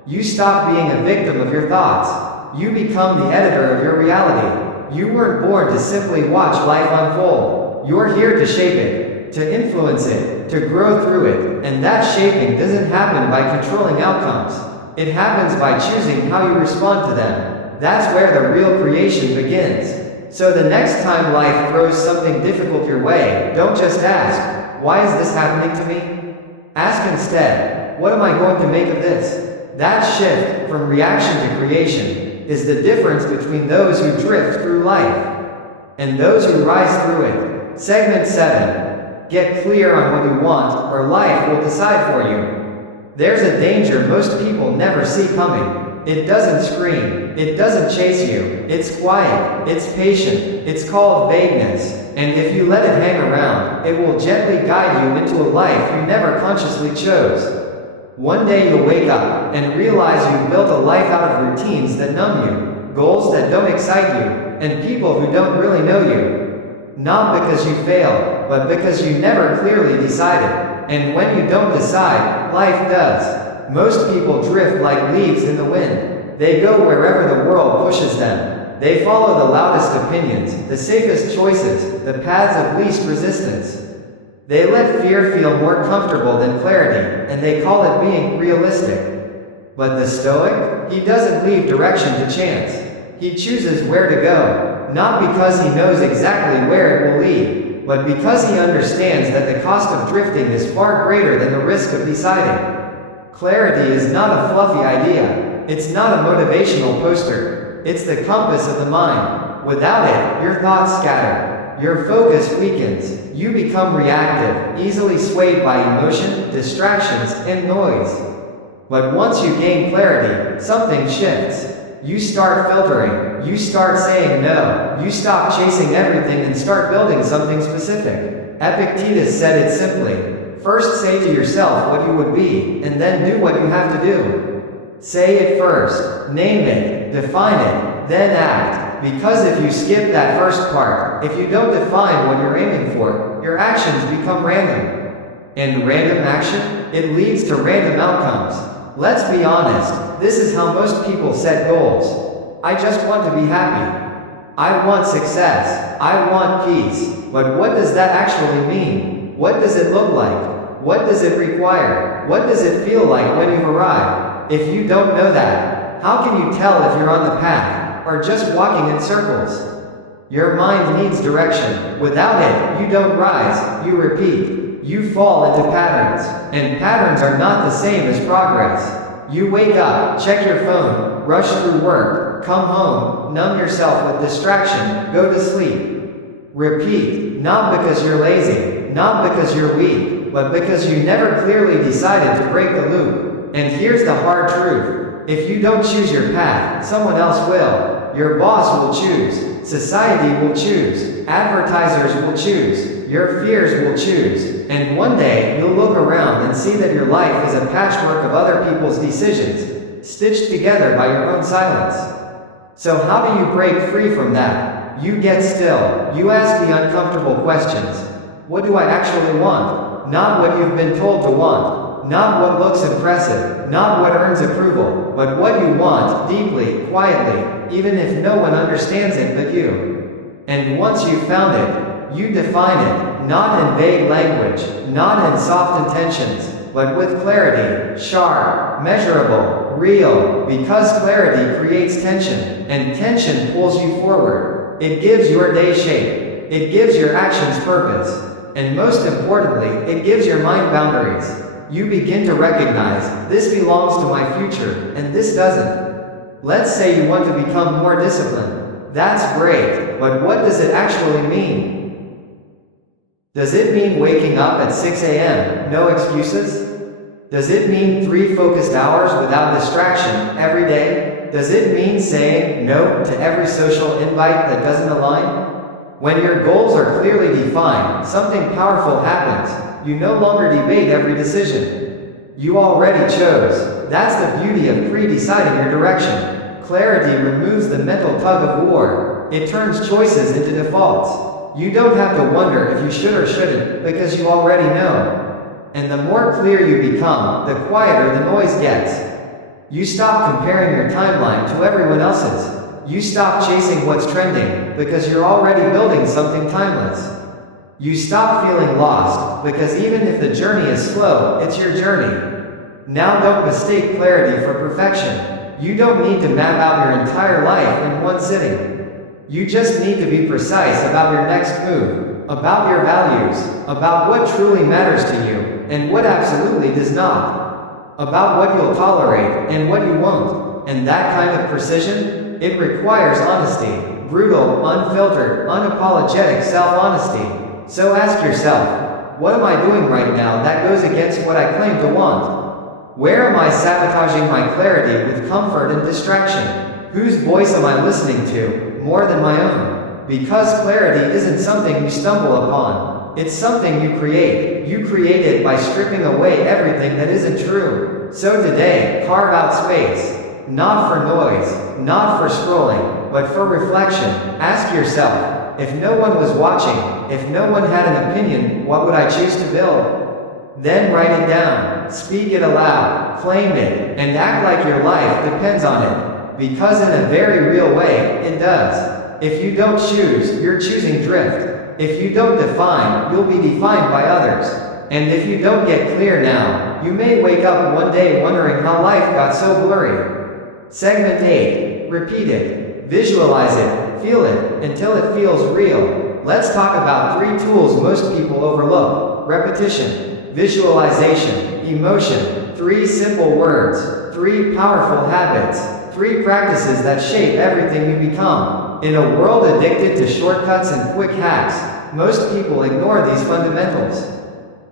You stop being a victim of your thoughts. You become the editor of your reality. You weren't born to simply watch life unfold. You're here to shape it, to influence it, to grow through it, and that shaping doesn't happen by controlling outcomes. It happens by choosing how you respond to them. That's where the real creation begins. So the next time life throws something difficult your way, don't just ask, why is this happening to me? Ask instead, what am I going to make of this? That shift, from reaction to creation, is the difference between those who drift through life and those who rise through it. Segment 7. Get clear on what you want, or life will decide for you. There's a danger most people never see coming. It doesn't scream. It doesn't chase you. It's quiet. It's patient. It's called vagueness. And if you let it hang around, it will gently guide you into a life you never consciously chose. One day you'll wake up and realize you've built a life out of routines that numb you, goals that don't excite you, and people who don't really know you. Not because you failed, but because you never clearly decided. And when you don't decide, life does. Most people drift like leaves in the wind. They go wherever the world pushes them. They follow the loudest opinions, the safest choices, the paths of least resistance. They let fear feel more comfortable than clarity, and they call it being realistic. But the Stoic, he doesn't leave direction to chance. He chooses where to go, not because he knows exactly where it will lead, but because he understands that the cost of drifting is far greater than the risk of deciding. Clarity is not a fluffy idea. It's not a motivational poster. It's the compass of the mind. Without it, your thoughts scatter. Your focus weakens. You become reactive, easily swayed by emotion, distractions, and noise. But once you gain clarity, something shifts. You start filtering. You start saying no. You stop chasing everything and start building something specific. Epictetus said it simply. First say to yourself what you would be, and then do what you have to do. Say it first. Name it. Define it. Then act. Because if you skip that first part, if you don't define what you're aiming for, your actions become random. And random action? It leads to random outcomes. Let's be honest, this is how most people set goals. I just want to be happy. I want success. I want peace. But what does that actually mean? What does it look like? What does it require? What does it feel like when you've arrived? If you don't know that, how can you tell if you're on the path, or just walking in circles? Your mind needs direction. Without it, you don't rise, you repeat. You fall into patterns. And patterns are not the same as progress. You wake up, check your phone, rush through work, come home, numb yourself with distraction, go to sleep. Repeat, not because you're lazy, not because you're weak, but because you never clearly decided to break the loop. And here's the hard truth. If you don't choose your path, someone else will. Your boss will choose. Society will choose. Advertisers will choose. Your fears will choose. And one day, you'll look around and see that your life is a patchwork of other people's decisions, stitched together by your own silence. So how do you break free from that? You get still. You ask the uncomfortable questions. What do I actually want? Not what you've been told to want. Not what looks impressive. Not what earns approval. But what you want, deeply, quietly, even if no one understands it but you. And once you've found it, you define it, not in vague language, not in soft intentions, but with clarity, sharp, measurable, real, because clarity creates tension, and tension pulls you forward. It gives your day shape. It gives your actions purpose. And most importantly, it gives your mind boundaries. You begin to recognize, this belongs to my future, and this doesn't. Let's say you want to become more disciplined. That's great, but what does it actually mean? Does it mean waking up at 6 a.m., no excuses? Does it mean 3 focused hours without distraction every day? Does it mean saying no to every social invite that doesn't align? When your goals are clearly defined, something powerful happens. You no longer debate every decision. You already chose. That's the beauty of pre-deciding your direction. Clarity removes the mental tug of war. It turns choices into defaults. You don't have to wonder if you should or shouldn't, because you already know. And the more clear you become, the quieter the noise gets. You stop comparing your timeline to everyone else's. You stop chasing what's trending, because you're already building something timeless. You stop feeling lost, because even if the journey is slow, it's your journey. Now don't mistake clarity for perfection. You don't need to map out your entire life in one sitting. You just need to be precise about your next move, about your values, about what truly matters to you, and what absolutely does not. About what you'll tolerate, and what you won't. And that kind of precision, it requires honesty. Brutal, unfiltered, unapologetic self-honesty. So ask yourself, what am I doing right now that goes against what I claim to want? Where am I sabotaging my clarity with comfort and distraction? Whose voice am I listening to, more than my own? Because clarity isn't something you stumble upon. It's something you create. You create it by stripping away everything that isn't true. So today, carve out space. Not for noise, not for scrolling, but for reflection. Ask yourself, if no one was watching, if no one had an opinion, what would I choose to build? Then write it down, speak it aloud, claim it, and act like your life depends on it. Because in a very real way, it does. If you don't choose, you're choosing drift. If you don't define, you'll be defined by others. And if you don't get clear now, you may wake up one day wondering how life got so blurry. Segment 8. Repeat it. Visualize it. Feel it, until it feels real. Let's talk about 3 tools most people overlook. Repetition, visualization, emotion. 3 simple words, 3 powerful habits, 3 practices that shape everything you become. In a world addicted to shortcuts and quick hacks, most people ignore these fundamentals.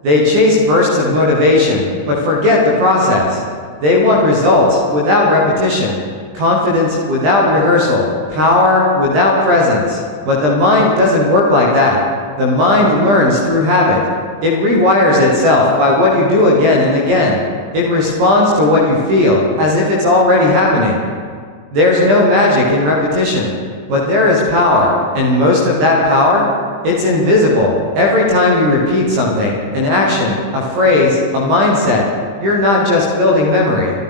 They chase bursts of motivation, but forget the process. They want results without repetition, confidence without rehearsal, power without presence. But the mind doesn't work like that. The mind learns through habit. It rewires itself by what you do again and again. It responds to what you feel, as if it's already happening. There's no magic in repetition, but there is power, and most of that power, it's invisible. Every time you repeat something, an action, a phrase, a mindset, you're not just building memory.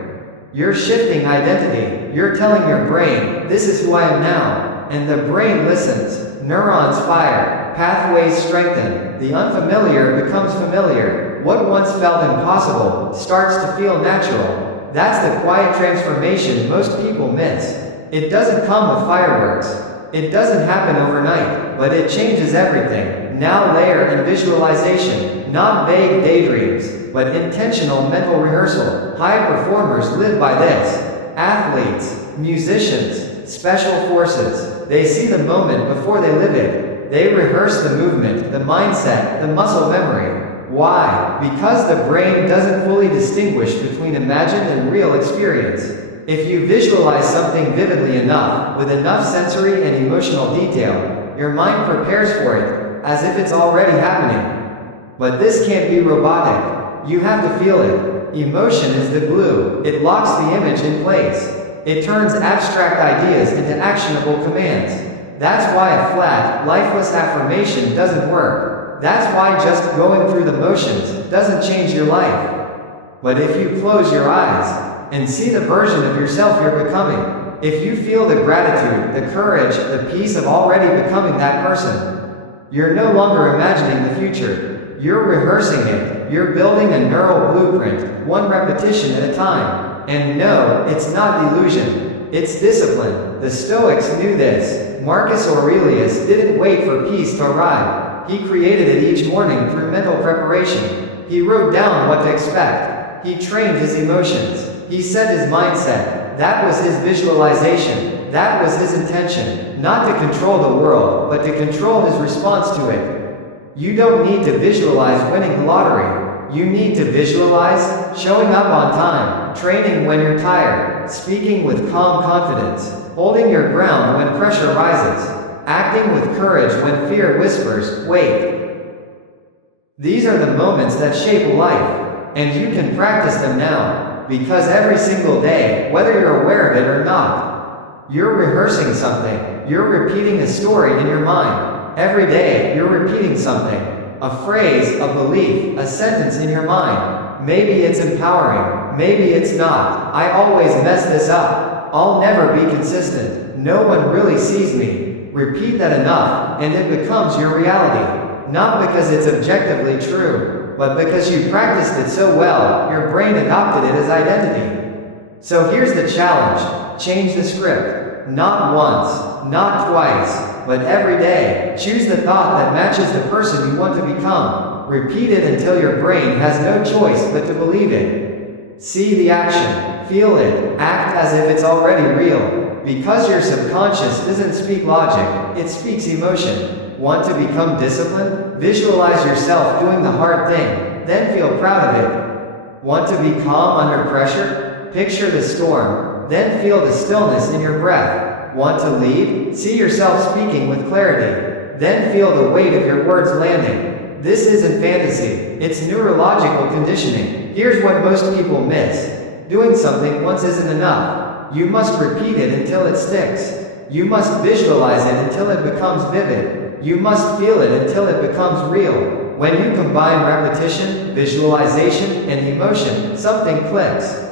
You're shifting identity. You're telling your brain, this is who I am now. And the brain listens. Neurons fire. Pathways strengthen. The unfamiliar becomes familiar. What once felt impossible starts to feel natural. That's the quiet transformation most people miss. It doesn't come with fireworks. It doesn't happen overnight, but it changes everything. Now layer in visualization, not vague daydreams, but intentional mental rehearsal. High performers live by this. Athletes, musicians, special forces, they see the moment before they live it. They rehearse the movement, the mindset, the muscle memory. Why? Because the brain doesn't fully distinguish between imagined and real experience. If you visualize something vividly enough, with enough sensory and emotional detail, your mind prepares for it, as if it's already happening. But this can't be robotic. You have to feel it. Emotion is the glue. It locks the image in place. It turns abstract ideas into actionable commands. That's why a flat, lifeless affirmation doesn't work. That's why just going through the motions doesn't change your life. But if you close your eyes and see the version of yourself you're becoming, if you feel the gratitude, the courage, the peace of already becoming that person, you're no longer imagining the future. You're rehearsing it. You're building a neural blueprint, one repetition at a time. And no, it's not delusion. It's discipline. The Stoics knew this. Marcus Aurelius didn't wait for peace to arrive. He created it each morning through mental preparation. He wrote down what to expect. He trained his emotions. He set his mindset. That was his visualization. That was his intention. Not to control the world, but to control his response to it. You don't need to visualize winning the lottery. You need to visualize showing up on time, training when you're tired, speaking with calm confidence, holding your ground when pressure rises, acting with courage when fear whispers, wait. These are the moments that shape life, and you can practice them now, because every single day, whether you're aware of it or not, you're rehearsing something, you're repeating a story in your mind. Every day, you're repeating something, a phrase, a belief, a sentence in your mind. Maybe it's empowering, maybe it's not. I always mess this up. I'll never be consistent. No one really sees me. Repeat that enough, and it becomes your reality. Not because it's objectively true, but because you practiced it so well, your brain adopted it as identity. So here's the challenge. Change the script. Not once, not twice, but every day. Choose the thought that matches the person you want to become. Repeat it until your brain has no choice but to believe it. See the action. Feel it. Act as if it's already real. Because your subconscious doesn't speak logic, it speaks emotion. Want to become disciplined? Visualize yourself doing the hard thing, then feel proud of it. Want to be calm under pressure? Picture the storm, then feel the stillness in your breath. Want to lead? See yourself speaking with clarity, then feel the weight of your words landing. This isn't fantasy, it's neurological conditioning. Here's what most people miss. Doing something once isn't enough. You must repeat it until it sticks. You must visualize it until it becomes vivid. You must feel it until it becomes real. When you combine repetition, visualization, and emotion, something clicks.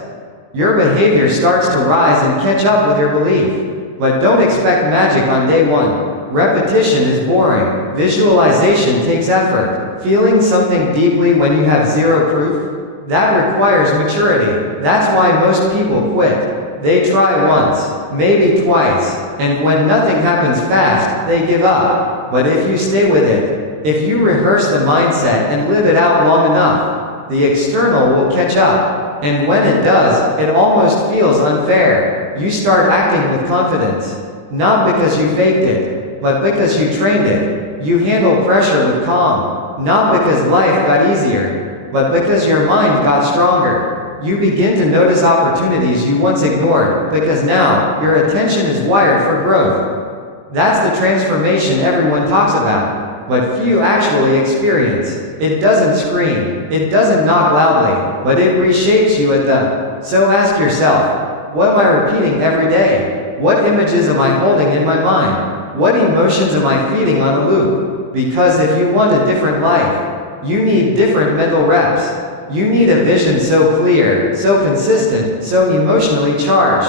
Your behavior starts to rise and catch up with your belief. But don't expect magic on day one. Repetition is boring. Visualization takes effort. Feeling something deeply when you have zero proof? That requires maturity. That's why most people quit. They try once, maybe twice, and when nothing happens fast, they give up. But if you stay with it, if you rehearse the mindset and live it out long enough, the external will catch up. And when it does, it almost feels unfair. You start acting with confidence. Not because you faked it, but because you trained it. You handle pressure with calm. Not because life got easier, but because your mind got stronger. You begin to notice opportunities you once ignored, because now, your attention is wired for growth. That's the transformation everyone talks about, but few actually experience. It doesn't scream, it doesn't knock loudly, but it reshapes you at the. So ask yourself, what am I repeating every day? What images am I holding in my mind? What emotions am I feeding on a loop? Because if you want a different life, you need different mental reps. You need a vision so clear, so consistent, so emotionally charged,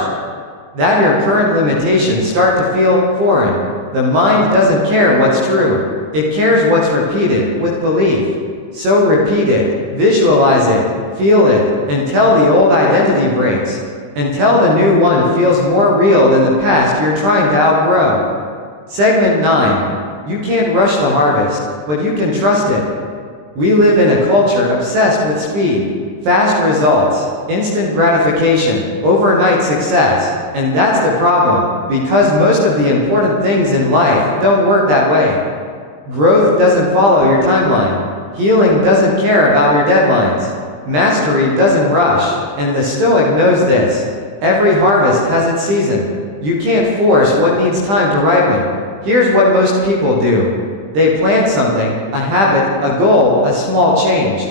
that your current limitations start to feel foreign. The mind doesn't care what's true. It cares what's repeated with belief. So repeat it, visualize it, feel it, until the old identity breaks, until the new one feels more real than the past you're trying to outgrow. Segment 9. You can't rush the harvest, but you can trust it. We live in a culture obsessed with speed, fast results, instant gratification, overnight success, and that's the problem, because most of the important things in life don't work that way. Growth doesn't follow your timeline. Healing doesn't care about your deadlines. Mastery doesn't rush, and the Stoic knows this. Every harvest has its season. You can't force what needs time to ripen. Here's what most people do. They plant something, a habit, a goal, a small change.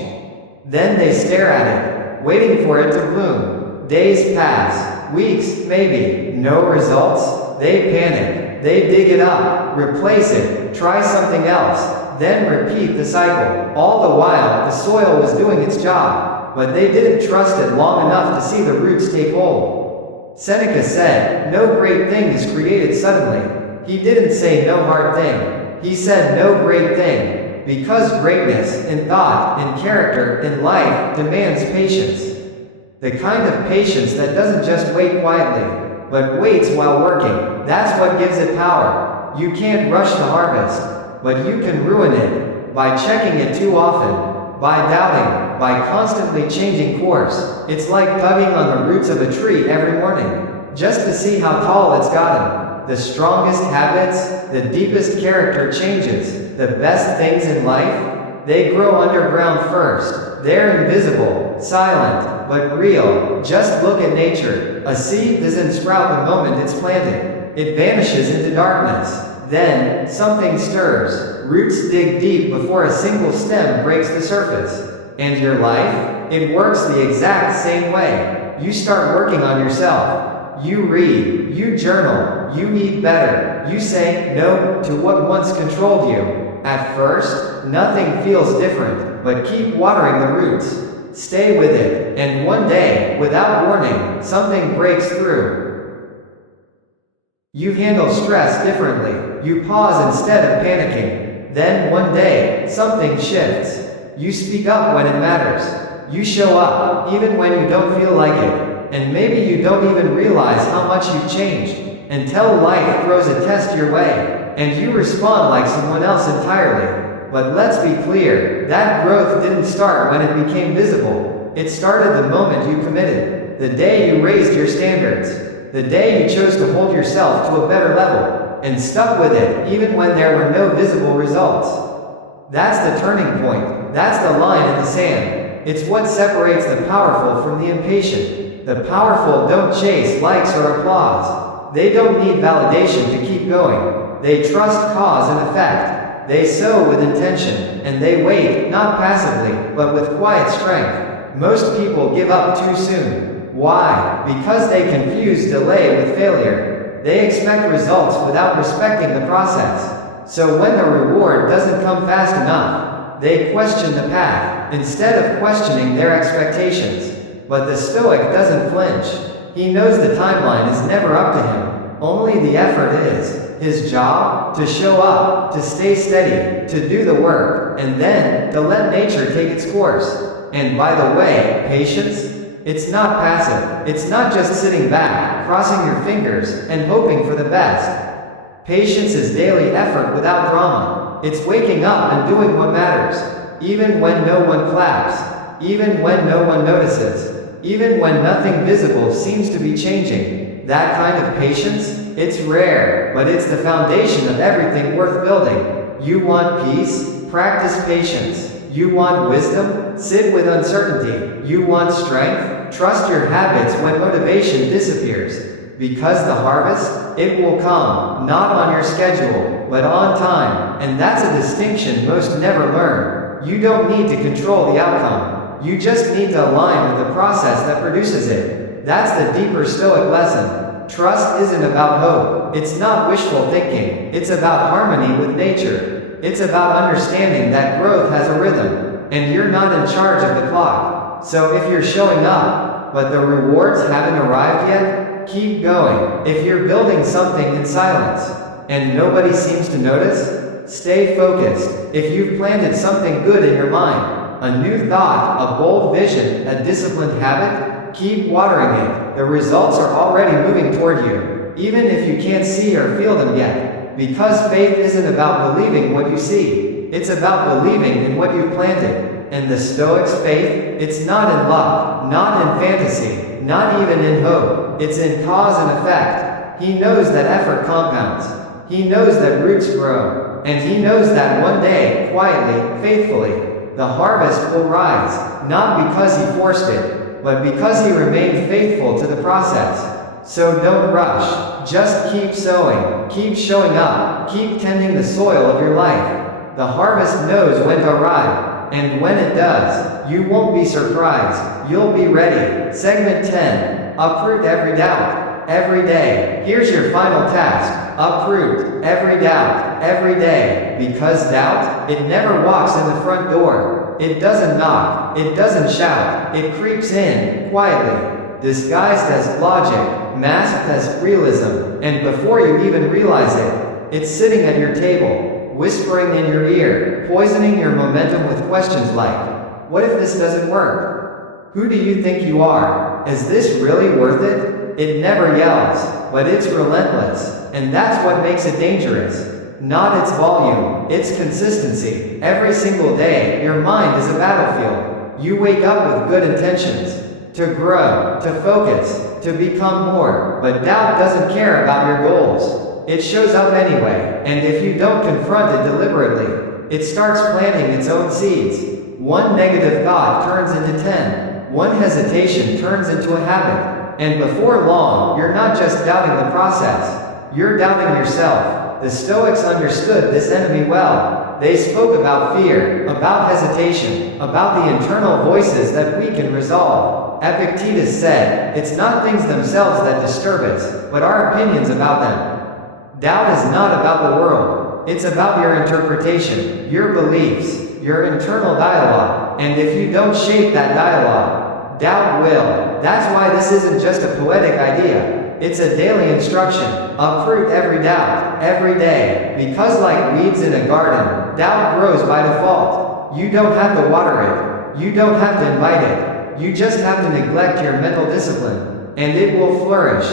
Then they stare at it, waiting for it to bloom. Days pass, weeks, maybe, no results. They panic. They dig it up, replace it, try something else, then repeat the cycle. All the while, the soil was doing its job, but they didn't trust it long enough to see the roots take hold. Seneca said, "No great thing is created suddenly." He didn't say no hard thing. He said no great thing, because greatness, in thought, in character, in life, demands patience. The kind of patience that doesn't just wait quietly, but waits while working. That's what gives it power. You can't rush the harvest, but you can ruin it, by checking it too often, by doubting, by constantly changing course. It's like tugging on the roots of a tree every morning, just to see how tall it's gotten. The strongest habits, the deepest character changes, the best things in life, they grow underground first. They're invisible, silent, but real. Just look at nature. A seed doesn't sprout the moment it's planted. It vanishes into darkness. Then, something stirs. Roots dig deep before a single stem breaks the surface. And your life? It works the exact same way. You start working on yourself. You read, you journal, you eat better, you say no to what once controlled you. At first, nothing feels different, but keep watering the roots. Stay with it, and one day, without warning, something breaks through. You handle stress differently. You pause instead of panicking. Then one day, something shifts. You speak up when it matters. You show up, even when you don't feel like it. And maybe you don't even realize how much you've changed, until life throws a test your way, and you respond like someone else entirely. But let's be clear, that growth didn't start when it became visible. It started the moment you committed, the day you raised your standards, the day you chose to hold yourself to a better level, and stuck with it even when there were no visible results. That's the turning point. That's the line in the sand. It's what separates the powerful from the impatient. The powerful don't chase likes or applause. They don't need validation to keep going. They trust cause and effect. They sow with intention, and they wait, not passively, but with quiet strength. Most people give up too soon. Why? Because they confuse delay with failure. They expect results without respecting the process. So when the reward doesn't come fast enough, they question the path, instead of questioning their expectations. But the Stoic doesn't flinch. He knows the timeline is never up to him. Only the effort is. His job? To show up, to stay steady, to do the work, and then, to let nature take its course. And by the way, patience? It's not passive. It's not just sitting back, crossing your fingers, and hoping for the best. Patience is daily effort without drama. It's waking up and doing what matters, even when no one claps, even when no one notices. Even when nothing visible seems to be changing. That kind of patience? It's rare, but it's the foundation of everything worth building. You want peace? Practice patience. You want wisdom? Sit with uncertainty. You want strength? Trust your habits when motivation disappears. Because the harvest? It will come, not on your schedule, but on time. And that's a distinction most never learn. You don't need to control the outcome. You just need to align with the process that produces it. That's the deeper Stoic lesson. Trust isn't about hope. It's not wishful thinking. It's about harmony with nature. It's about understanding that growth has a rhythm, and you're not in charge of the clock. So if you're showing up, but the rewards haven't arrived yet, keep going. If you're building something in silence, and nobody seems to notice, stay focused. If you've planted something good in your mind, a new thought, a bold vision, a disciplined habit, keep watering it. The results are already moving toward you, even if you can't see or feel them yet. Because faith isn't about believing what you see. It's about believing in what you've planted. And the Stoics' faith, it's not in luck, not in fantasy, not even in hope. It's in cause and effect. He knows that effort compounds. He knows that roots grow. And he knows that one day, quietly, faithfully, the harvest will rise, not because he forced it, but because he remained faithful to the process. So don't rush. Just keep sowing, keep showing up, keep tending the soil of your life. The harvest knows when to arrive, and when it does, you won't be surprised. You'll be ready. Segment 10. Uproot every doubt. Every day. Here's your final task. Uproot every doubt. Every day. Because doubt, it never walks in the front door. It doesn't knock. It doesn't shout. It creeps in, quietly, disguised as logic, masked as realism, and before you even realize it, it's sitting at your table, whispering in your ear, poisoning your momentum with questions like, what if this doesn't work? Who do you think you are? Is this really worth it? It never yells, but it's relentless, and that's what makes it dangerous. Not its volume, its consistency. Every single day, your mind is a battlefield. You wake up with good intentions, to grow, to focus, to become more, but doubt doesn't care about your goals. It shows up anyway, and if you don't confront it deliberately, it starts planting its own seeds. One negative thought turns into 10. One hesitation turns into a habit. And before long, you're not just doubting the process, you're doubting yourself. The Stoics understood this enemy well. They spoke about fear, about hesitation, about the internal voices that we can resolve. Epictetus said, it's not things themselves that disturb us, but our opinions about them. Doubt is not about the world. It's about your interpretation, your beliefs, your internal dialogue. And if you don't shape that dialogue, doubt will. That's why this isn't just a poetic idea. It's a daily instruction. Uproot every doubt, every day. Because like weeds in a garden, doubt grows by default. You don't have to water it. You don't have to invite it. You just have to neglect your mental discipline, and it will flourish.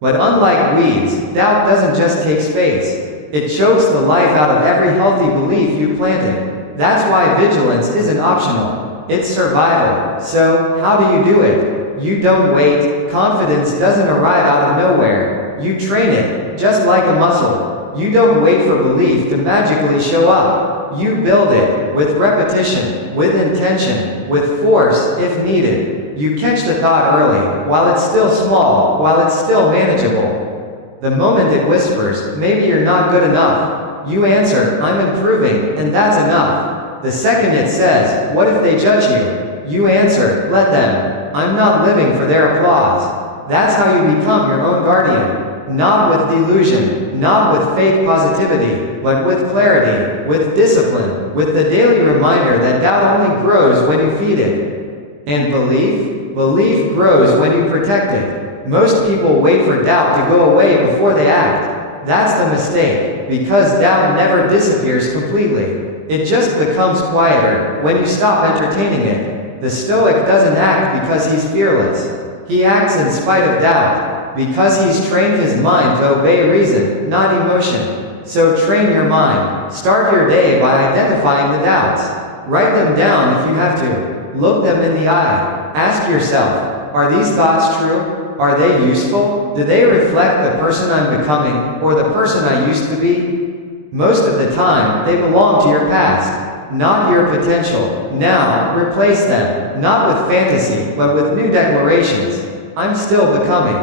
But unlike weeds, doubt doesn't just take space. It chokes the life out of every healthy belief you planted. That's why vigilance isn't optional. It's survival. So, how do you do it? You don't wait. Confidence doesn't arrive out of nowhere. You train it, just like a muscle. You don't wait for belief to magically show up. You build it, with repetition, with intention, with force, if needed. You catch the thought early, while it's still small, while it's still manageable. The moment it whispers, maybe you're not good enough, you answer, I'm improving, and that's enough. The second it says, what if they judge you? You answer, let them. I'm not living for their applause. That's how you become your own guardian. Not with delusion, not with fake positivity, but with clarity, with discipline, with the daily reminder that doubt only grows when you feed it. And belief grows when you protect it. Most people wait for doubt to go away before they act. That's the mistake, because doubt never disappears completely. It just becomes quieter when you stop entertaining it. The Stoic doesn't act because he's fearless. He acts in spite of doubt, because he's trained his mind to obey reason, not emotion. So train your mind. Start your day by identifying the doubts. Write them down if you have to. Look them in the eye. Ask yourself, are these thoughts true? Are they useful? Do they reflect the person I'm becoming, or the person I used to be? Most of the time, they belong to your past, not your potential. Now, replace them, not with fantasy, but with new declarations. I'm still becoming.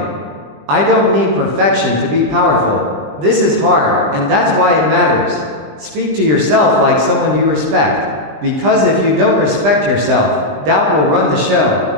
I don't need perfection to be powerful. This is hard, and that's why it matters. Speak to yourself like someone you respect. Because if you don't respect yourself, doubt will run the show.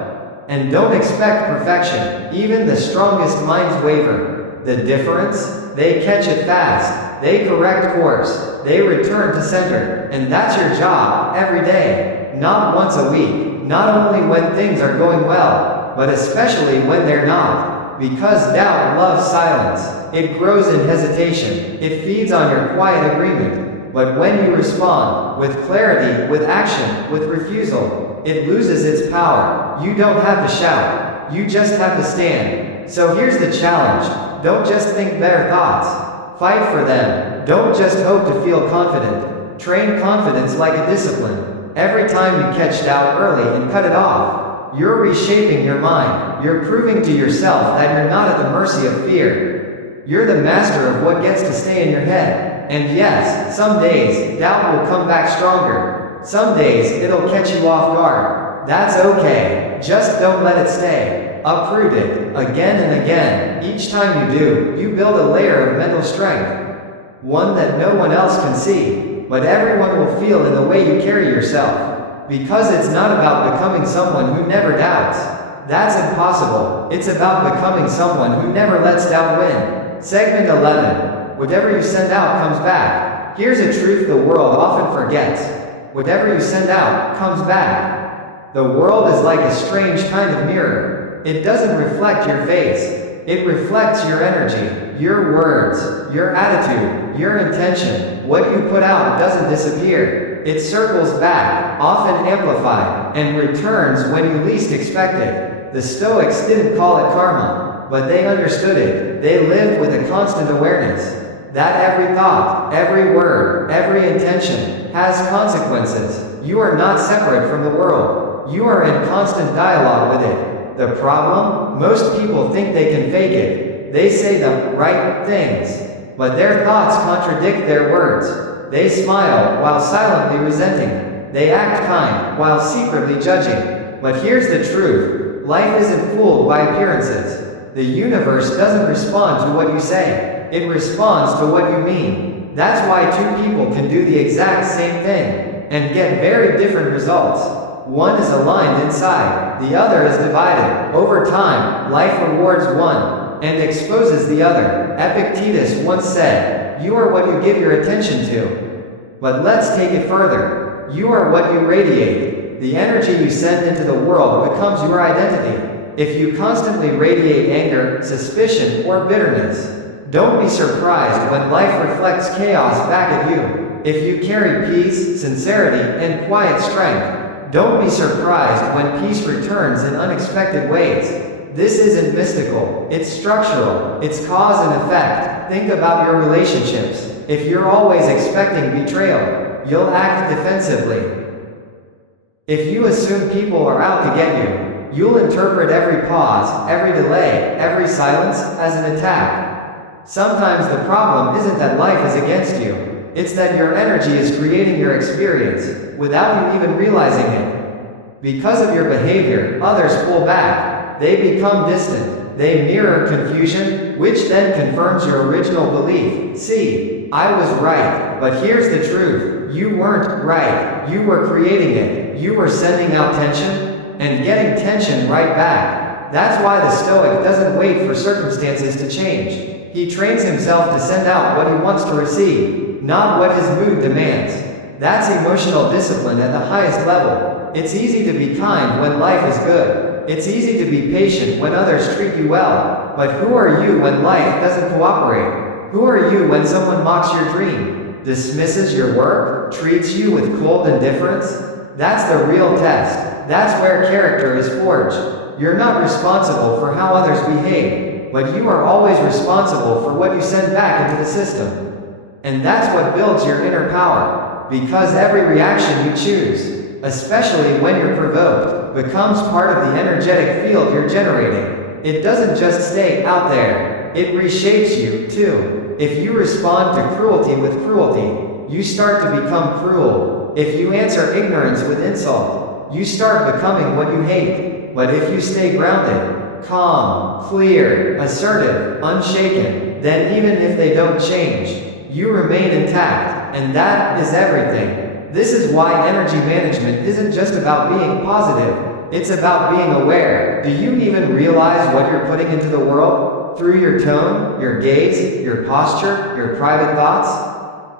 And don't expect perfection. Even the strongest minds waver. The difference? They catch it fast. They correct course. They return to center. And that's your job, every day. Not once a week. Not only when things are going well, but especially when they're not. Because doubt loves silence. It grows in hesitation. It feeds on your quiet agreement. But when you respond, with clarity, with action, with refusal, it loses its power. You don't have to shout. You just have to stand. So here's the challenge. Don't just think better thoughts. Fight for them. Don't just hope to feel confident. Train confidence like a discipline. Every time you catch doubt early and cut it off, you're reshaping your mind. You're proving to yourself that you're not at the mercy of fear. You're the master of what gets to stay in your head. And yes, some days, doubt will come back stronger. Some days, it'll catch you off guard. That's okay. Just don't let it stay. Uproot it, again and again. Each time you do, you build a layer of mental strength. One that no one else can see, but everyone will feel in the way you carry yourself. Because it's not about becoming someone who never doubts. That's impossible. It's about becoming someone who never lets doubt win. Segment 11. Whatever you send out comes back. Here's a truth the world often forgets. Whatever you send out comes back. The world is like a strange kind of mirror. It doesn't reflect your face. It reflects your energy, your words, your attitude, your intention. What you put out doesn't disappear. It circles back, often amplified, and returns when you least expect it. The Stoics didn't call it karma, but they understood it. They lived with a constant awareness that every thought, every word, every intention has consequences. You are not separate from the world. You are in constant dialogue with it. The problem? Most people think they can fake it. They say the right things, but their thoughts contradict their words. They smile while silently resenting. They act kind while secretly judging. But here's the truth. Life isn't fooled by appearances. The universe doesn't respond to what you say. It responds to what you mean. That's why two people can do the exact same thing and get very different results. One is aligned inside, the other is divided. Over time, life rewards one and exposes the other. Epictetus once said, "You are what you give your attention to." But let's take it further. You are what you radiate. The energy you send into the world becomes your identity. If you constantly radiate anger, suspicion, or bitterness, don't be surprised when life reflects chaos back at you. If you carry peace, sincerity, and quiet strength, don't be surprised when peace returns in unexpected ways. This isn't mystical, it's structural, it's cause and effect. Think about your relationships. If you're always expecting betrayal, you'll act defensively. If you assume people are out to get you, you'll interpret every pause, every delay, every silence as an attack. Sometimes the problem isn't that life is against you. It's that your energy is creating your experience, without you even realizing it. Because of your behavior, others pull back. They become distant. They mirror confusion, which then confirms your original belief. See, I was right, but here's the truth. You weren't right. You were creating it. You were sending out tension, and getting tension right back. That's why the Stoic doesn't wait for circumstances to change. He trains himself to send out what he wants to receive, not what his mood demands. That's emotional discipline at the highest level. It's easy to be kind when life is good. It's easy to be patient when others treat you well. But who are you when life doesn't cooperate? Who are you when someone mocks your dream, dismisses your work, treats you with cold indifference? That's the real test. That's where character is forged. You're not responsible for how others behave, but you are always responsible for what you send back into the system. And that's what builds your inner power, because every reaction you choose, especially when you're provoked, becomes part of the energetic field you're generating. It doesn't just stay out there, it reshapes you, too. If you respond to cruelty with cruelty, you start to become cruel. If you answer ignorance with insult, you start becoming what you hate. But if you stay grounded, calm, clear, assertive, unshaken, then even if they don't change, you remain intact, and that is everything. This is why energy management isn't just about being positive, it's about being aware. Do you even realize what you're putting into the world? Through your tone, your gaze, your posture, your private thoughts?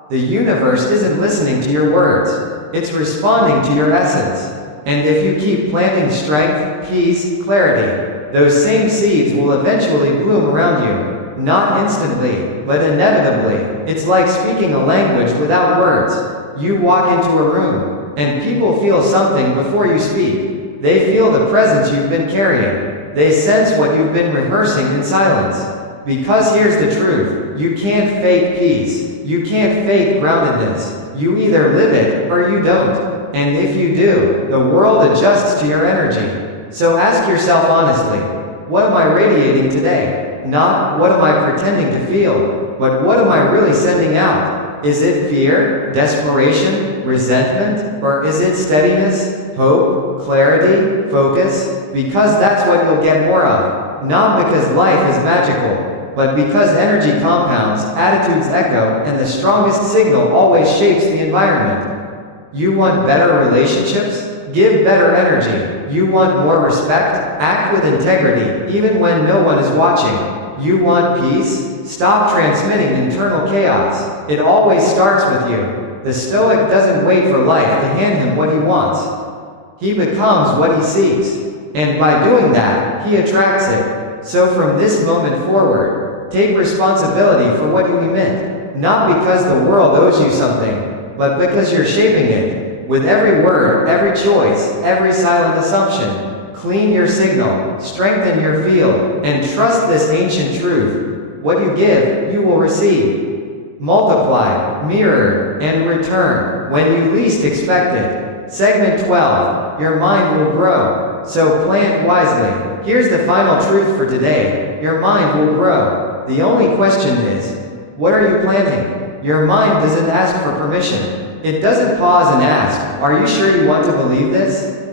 The universe isn't listening to your words, it's responding to your essence. And if you keep planting strength, peace, clarity, those same seeds will eventually bloom around you. Not instantly, but inevitably. It's like speaking a language without words. You walk into a room, and people feel something before you speak. They feel the presence you've been carrying. They sense what you've been rehearsing in silence. Because here's the truth. truth. You can't fake peace. You can't fake groundedness. You either live it or you don't. And if you do, the world adjusts to your energy. So ask yourself honestly, what am I radiating today? Not what am I pretending to feel, but what am I really sending out? Is it fear, desperation, resentment, or is it steadiness, hope, clarity, focus? Because that's what you'll get more of. Not because life is magical, but because energy compounds, attitudes echo, and the strongest signal always shapes the environment. You want better relationships? Give better energy. You want more respect? Act with integrity, even when no one is watching. You want peace? Stop transmitting internal chaos. It always starts with you. The Stoic doesn't wait for life to hand him what he wants. He becomes what he seeks. And by doing that, he attracts it. So from this moment forward, take responsibility for what you emit. Not because the world owes you something, but because you're shaping it. With every word, every choice, every silent assumption, clean your signal, strengthen your field, and trust this ancient truth. What you give, you will receive. Multiply, mirror, and return when you least expect it. Segment 12. Your mind will grow, so plant wisely. Here's the final truth for today. Your mind will grow. The only question is, what are you planting? Your mind doesn't ask for permission. It doesn't pause and ask, are you sure you want to believe this?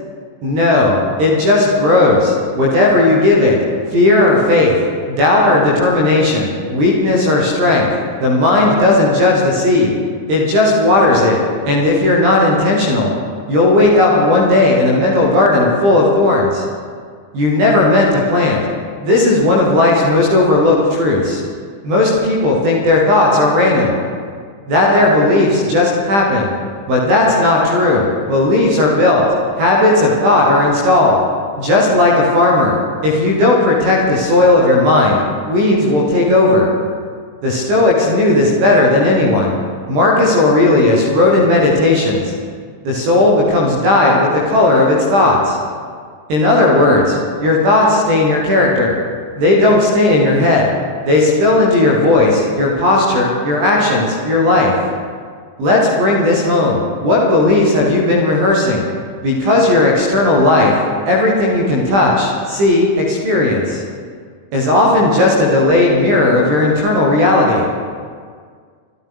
No, it just grows. Whatever you give it, fear or faith, doubt or determination, weakness or strength, the mind doesn't judge the seed. It just waters it, and if you're not intentional, you'll wake up one day in a mental garden full of thorns you never meant to plant. This is one of life's most overlooked truths. Most people think their thoughts are random, that their beliefs just happen, but that's not true. Beliefs are built, habits of thought are installed. Just like a farmer, if you don't protect the soil of your mind, weeds will take over. The Stoics knew this better than anyone. Marcus Aurelius wrote in Meditations, the soul becomes dyed with the color of its thoughts. In other words, your thoughts stain your character. They don't stay in your head. They spill into your voice, your posture, your actions, your life. Let's bring this home. What beliefs have you been rehearsing? Because your external life, everything you can touch, see, experience, is often just a delayed mirror of your internal reality.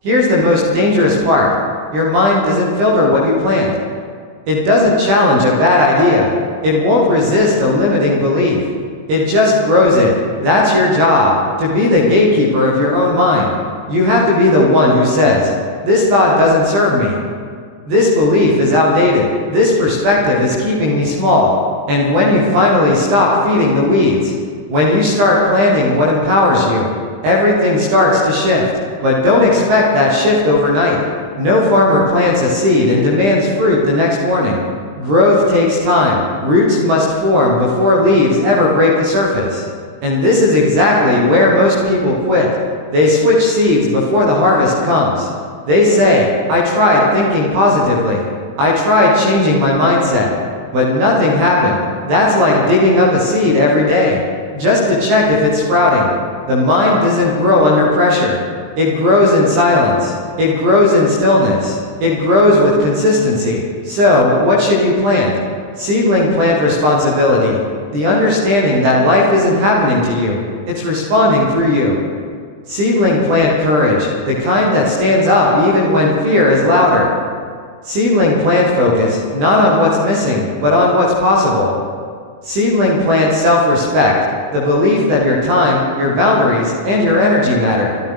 Here's the most dangerous part. Your mind doesn't filter what you plant. It doesn't challenge a bad idea. It won't resist a limiting belief. It just grows it. That's your job, to be the gatekeeper of your own mind. You have to be the one who says, this thought doesn't serve me. This belief is outdated. This perspective is keeping me small. And when you finally stop feeding the weeds, when you start planting what empowers you, everything starts to shift. But don't expect that shift overnight. No farmer plants a seed and demands fruit the next morning. Growth takes time. Roots must form before leaves ever break the surface. And this is exactly where most people quit. They switch seeds before the harvest comes. They say, I tried thinking positively. I tried changing my mindset. But nothing happened. That's like digging up a seed every day, just to check if it's sprouting. The mind doesn't grow under pressure. It grows in silence. It grows in stillness. It grows with consistency. So, what should you plant? Seedling plant responsibility. The understanding that life isn't happening to you. It's responding through you. Seedling plant courage. The kind that stands up even when fear is louder. Seedling plant focus. Not on what's missing, but on what's possible. Seedling plant self-respect. The belief that your time, your boundaries, and your energy matter.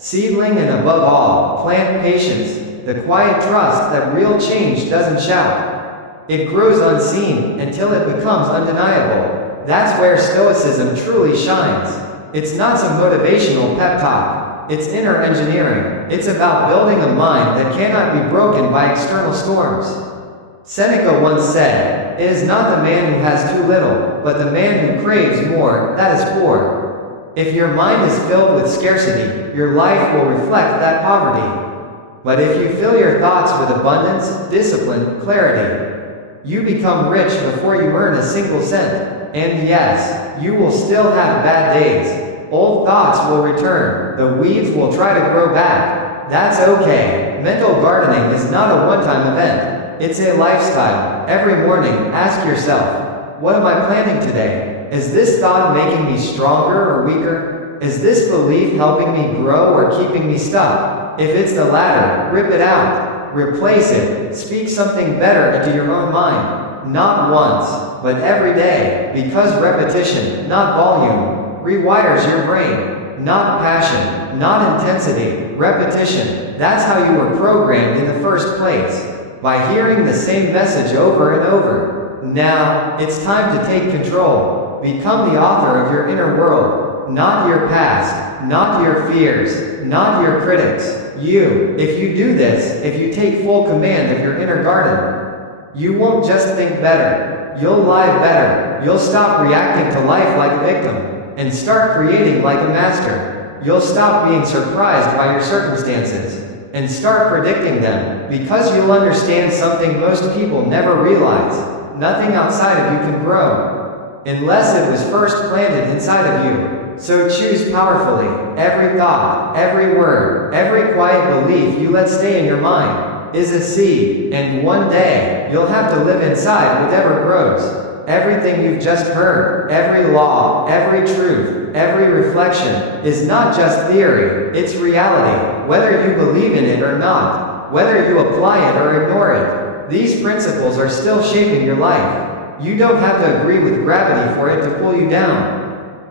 Seedling and above all, plant patience. The quiet trust that real change doesn't shout. It grows unseen until it becomes undeniable. That's where Stoicism truly shines. It's not some motivational pep talk. It's inner engineering. It's about building a mind that cannot be broken by external storms. Seneca once said, it is not the man who has too little, but the man who craves more, that is poor. If your mind is filled with scarcity, your life will reflect that poverty. But if you fill your thoughts with abundance, discipline, clarity, you become rich before you earn a single cent. And yes, you will still have bad days. Old thoughts will return, the weeds will try to grow back. That's okay. Mental gardening is not a one-time event. It's a lifestyle. Every morning, ask yourself, what am I planting today? Is this thought making me stronger or weaker? Is this belief helping me grow or keeping me stuck? If it's the latter, rip it out. Replace it. Speak something better into your own mind. Not once, but every day, because repetition, not volume, rewires your brain. Not passion, not intensity, repetition. That's how you were programmed in the first place, by hearing the same message over and over. Now, it's time to take control. Become the author of your inner world, not your past, not your fears, not your critics. You. If you do this, if you take full command of your inner garden, you won't just think better, you'll live better. You'll stop reacting to life like a victim, and start creating like a master. You'll stop being surprised by your circumstances, and start predicting them, because you'll understand something most people never realize. Nothing outside of you can grow, unless it was first planted inside of you. So choose powerfully. Every thought, every word, every quiet belief you let stay in your mind is a seed, and one day, you'll have to live inside whatever grows. Everything you've just heard, every law, every truth, every reflection, is not just theory, it's reality, whether you believe in it or not, whether you apply it or ignore it. These principles are still shaping your life. You don't have to agree with gravity for it to pull you down.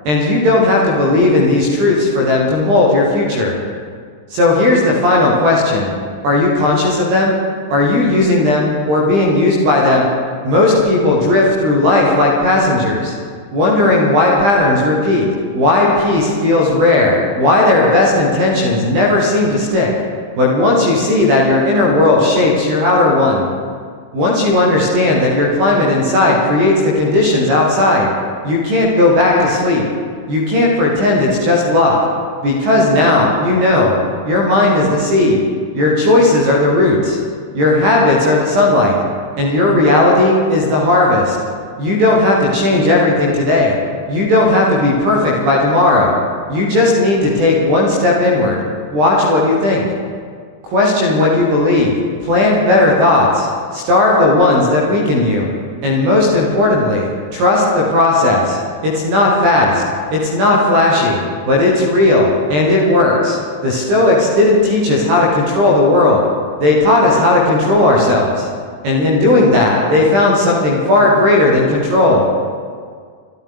And you don't have to believe in these truths for them to mold your future. So here's the final question. Are you conscious of them? Are you using them, or being used by them? Most people drift through life like passengers, wondering why patterns repeat, why peace feels rare, why their best intentions never seem to stick. But once you see that your inner world shapes your outer one, once you understand that your climate inside creates the conditions outside, you can't go back to sleep. You can't pretend it's just luck, because now, you know, your mind is the seed, your choices are the roots, your habits are the sunlight, and your reality is the harvest. You don't have to change everything today. You don't have to be perfect by tomorrow. You just need to take one step inward. Watch what you think. Question what you believe. Plant better thoughts. Starve the ones that weaken you. And most importantly, trust the process. It's not fast, it's not flashy, but it's real, and it works. The Stoics didn't teach us how to control the world. They taught us how to control ourselves. And in doing that, they found something far greater than control.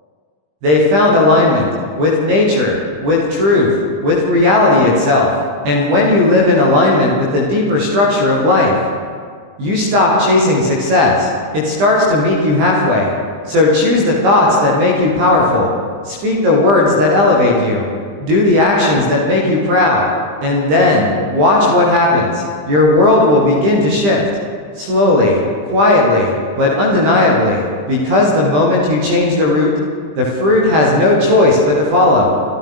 They found alignment with nature, with truth, with reality itself. And when you live in alignment with the deeper structure of life, you stop chasing success. It starts to meet you halfway. So choose the thoughts that make you powerful. Speak the words that elevate you. Do the actions that make you proud. And then, watch what happens. Your world will begin to shift. Slowly, quietly, but undeniably. Because the moment you change the route, the fruit has no choice but to follow.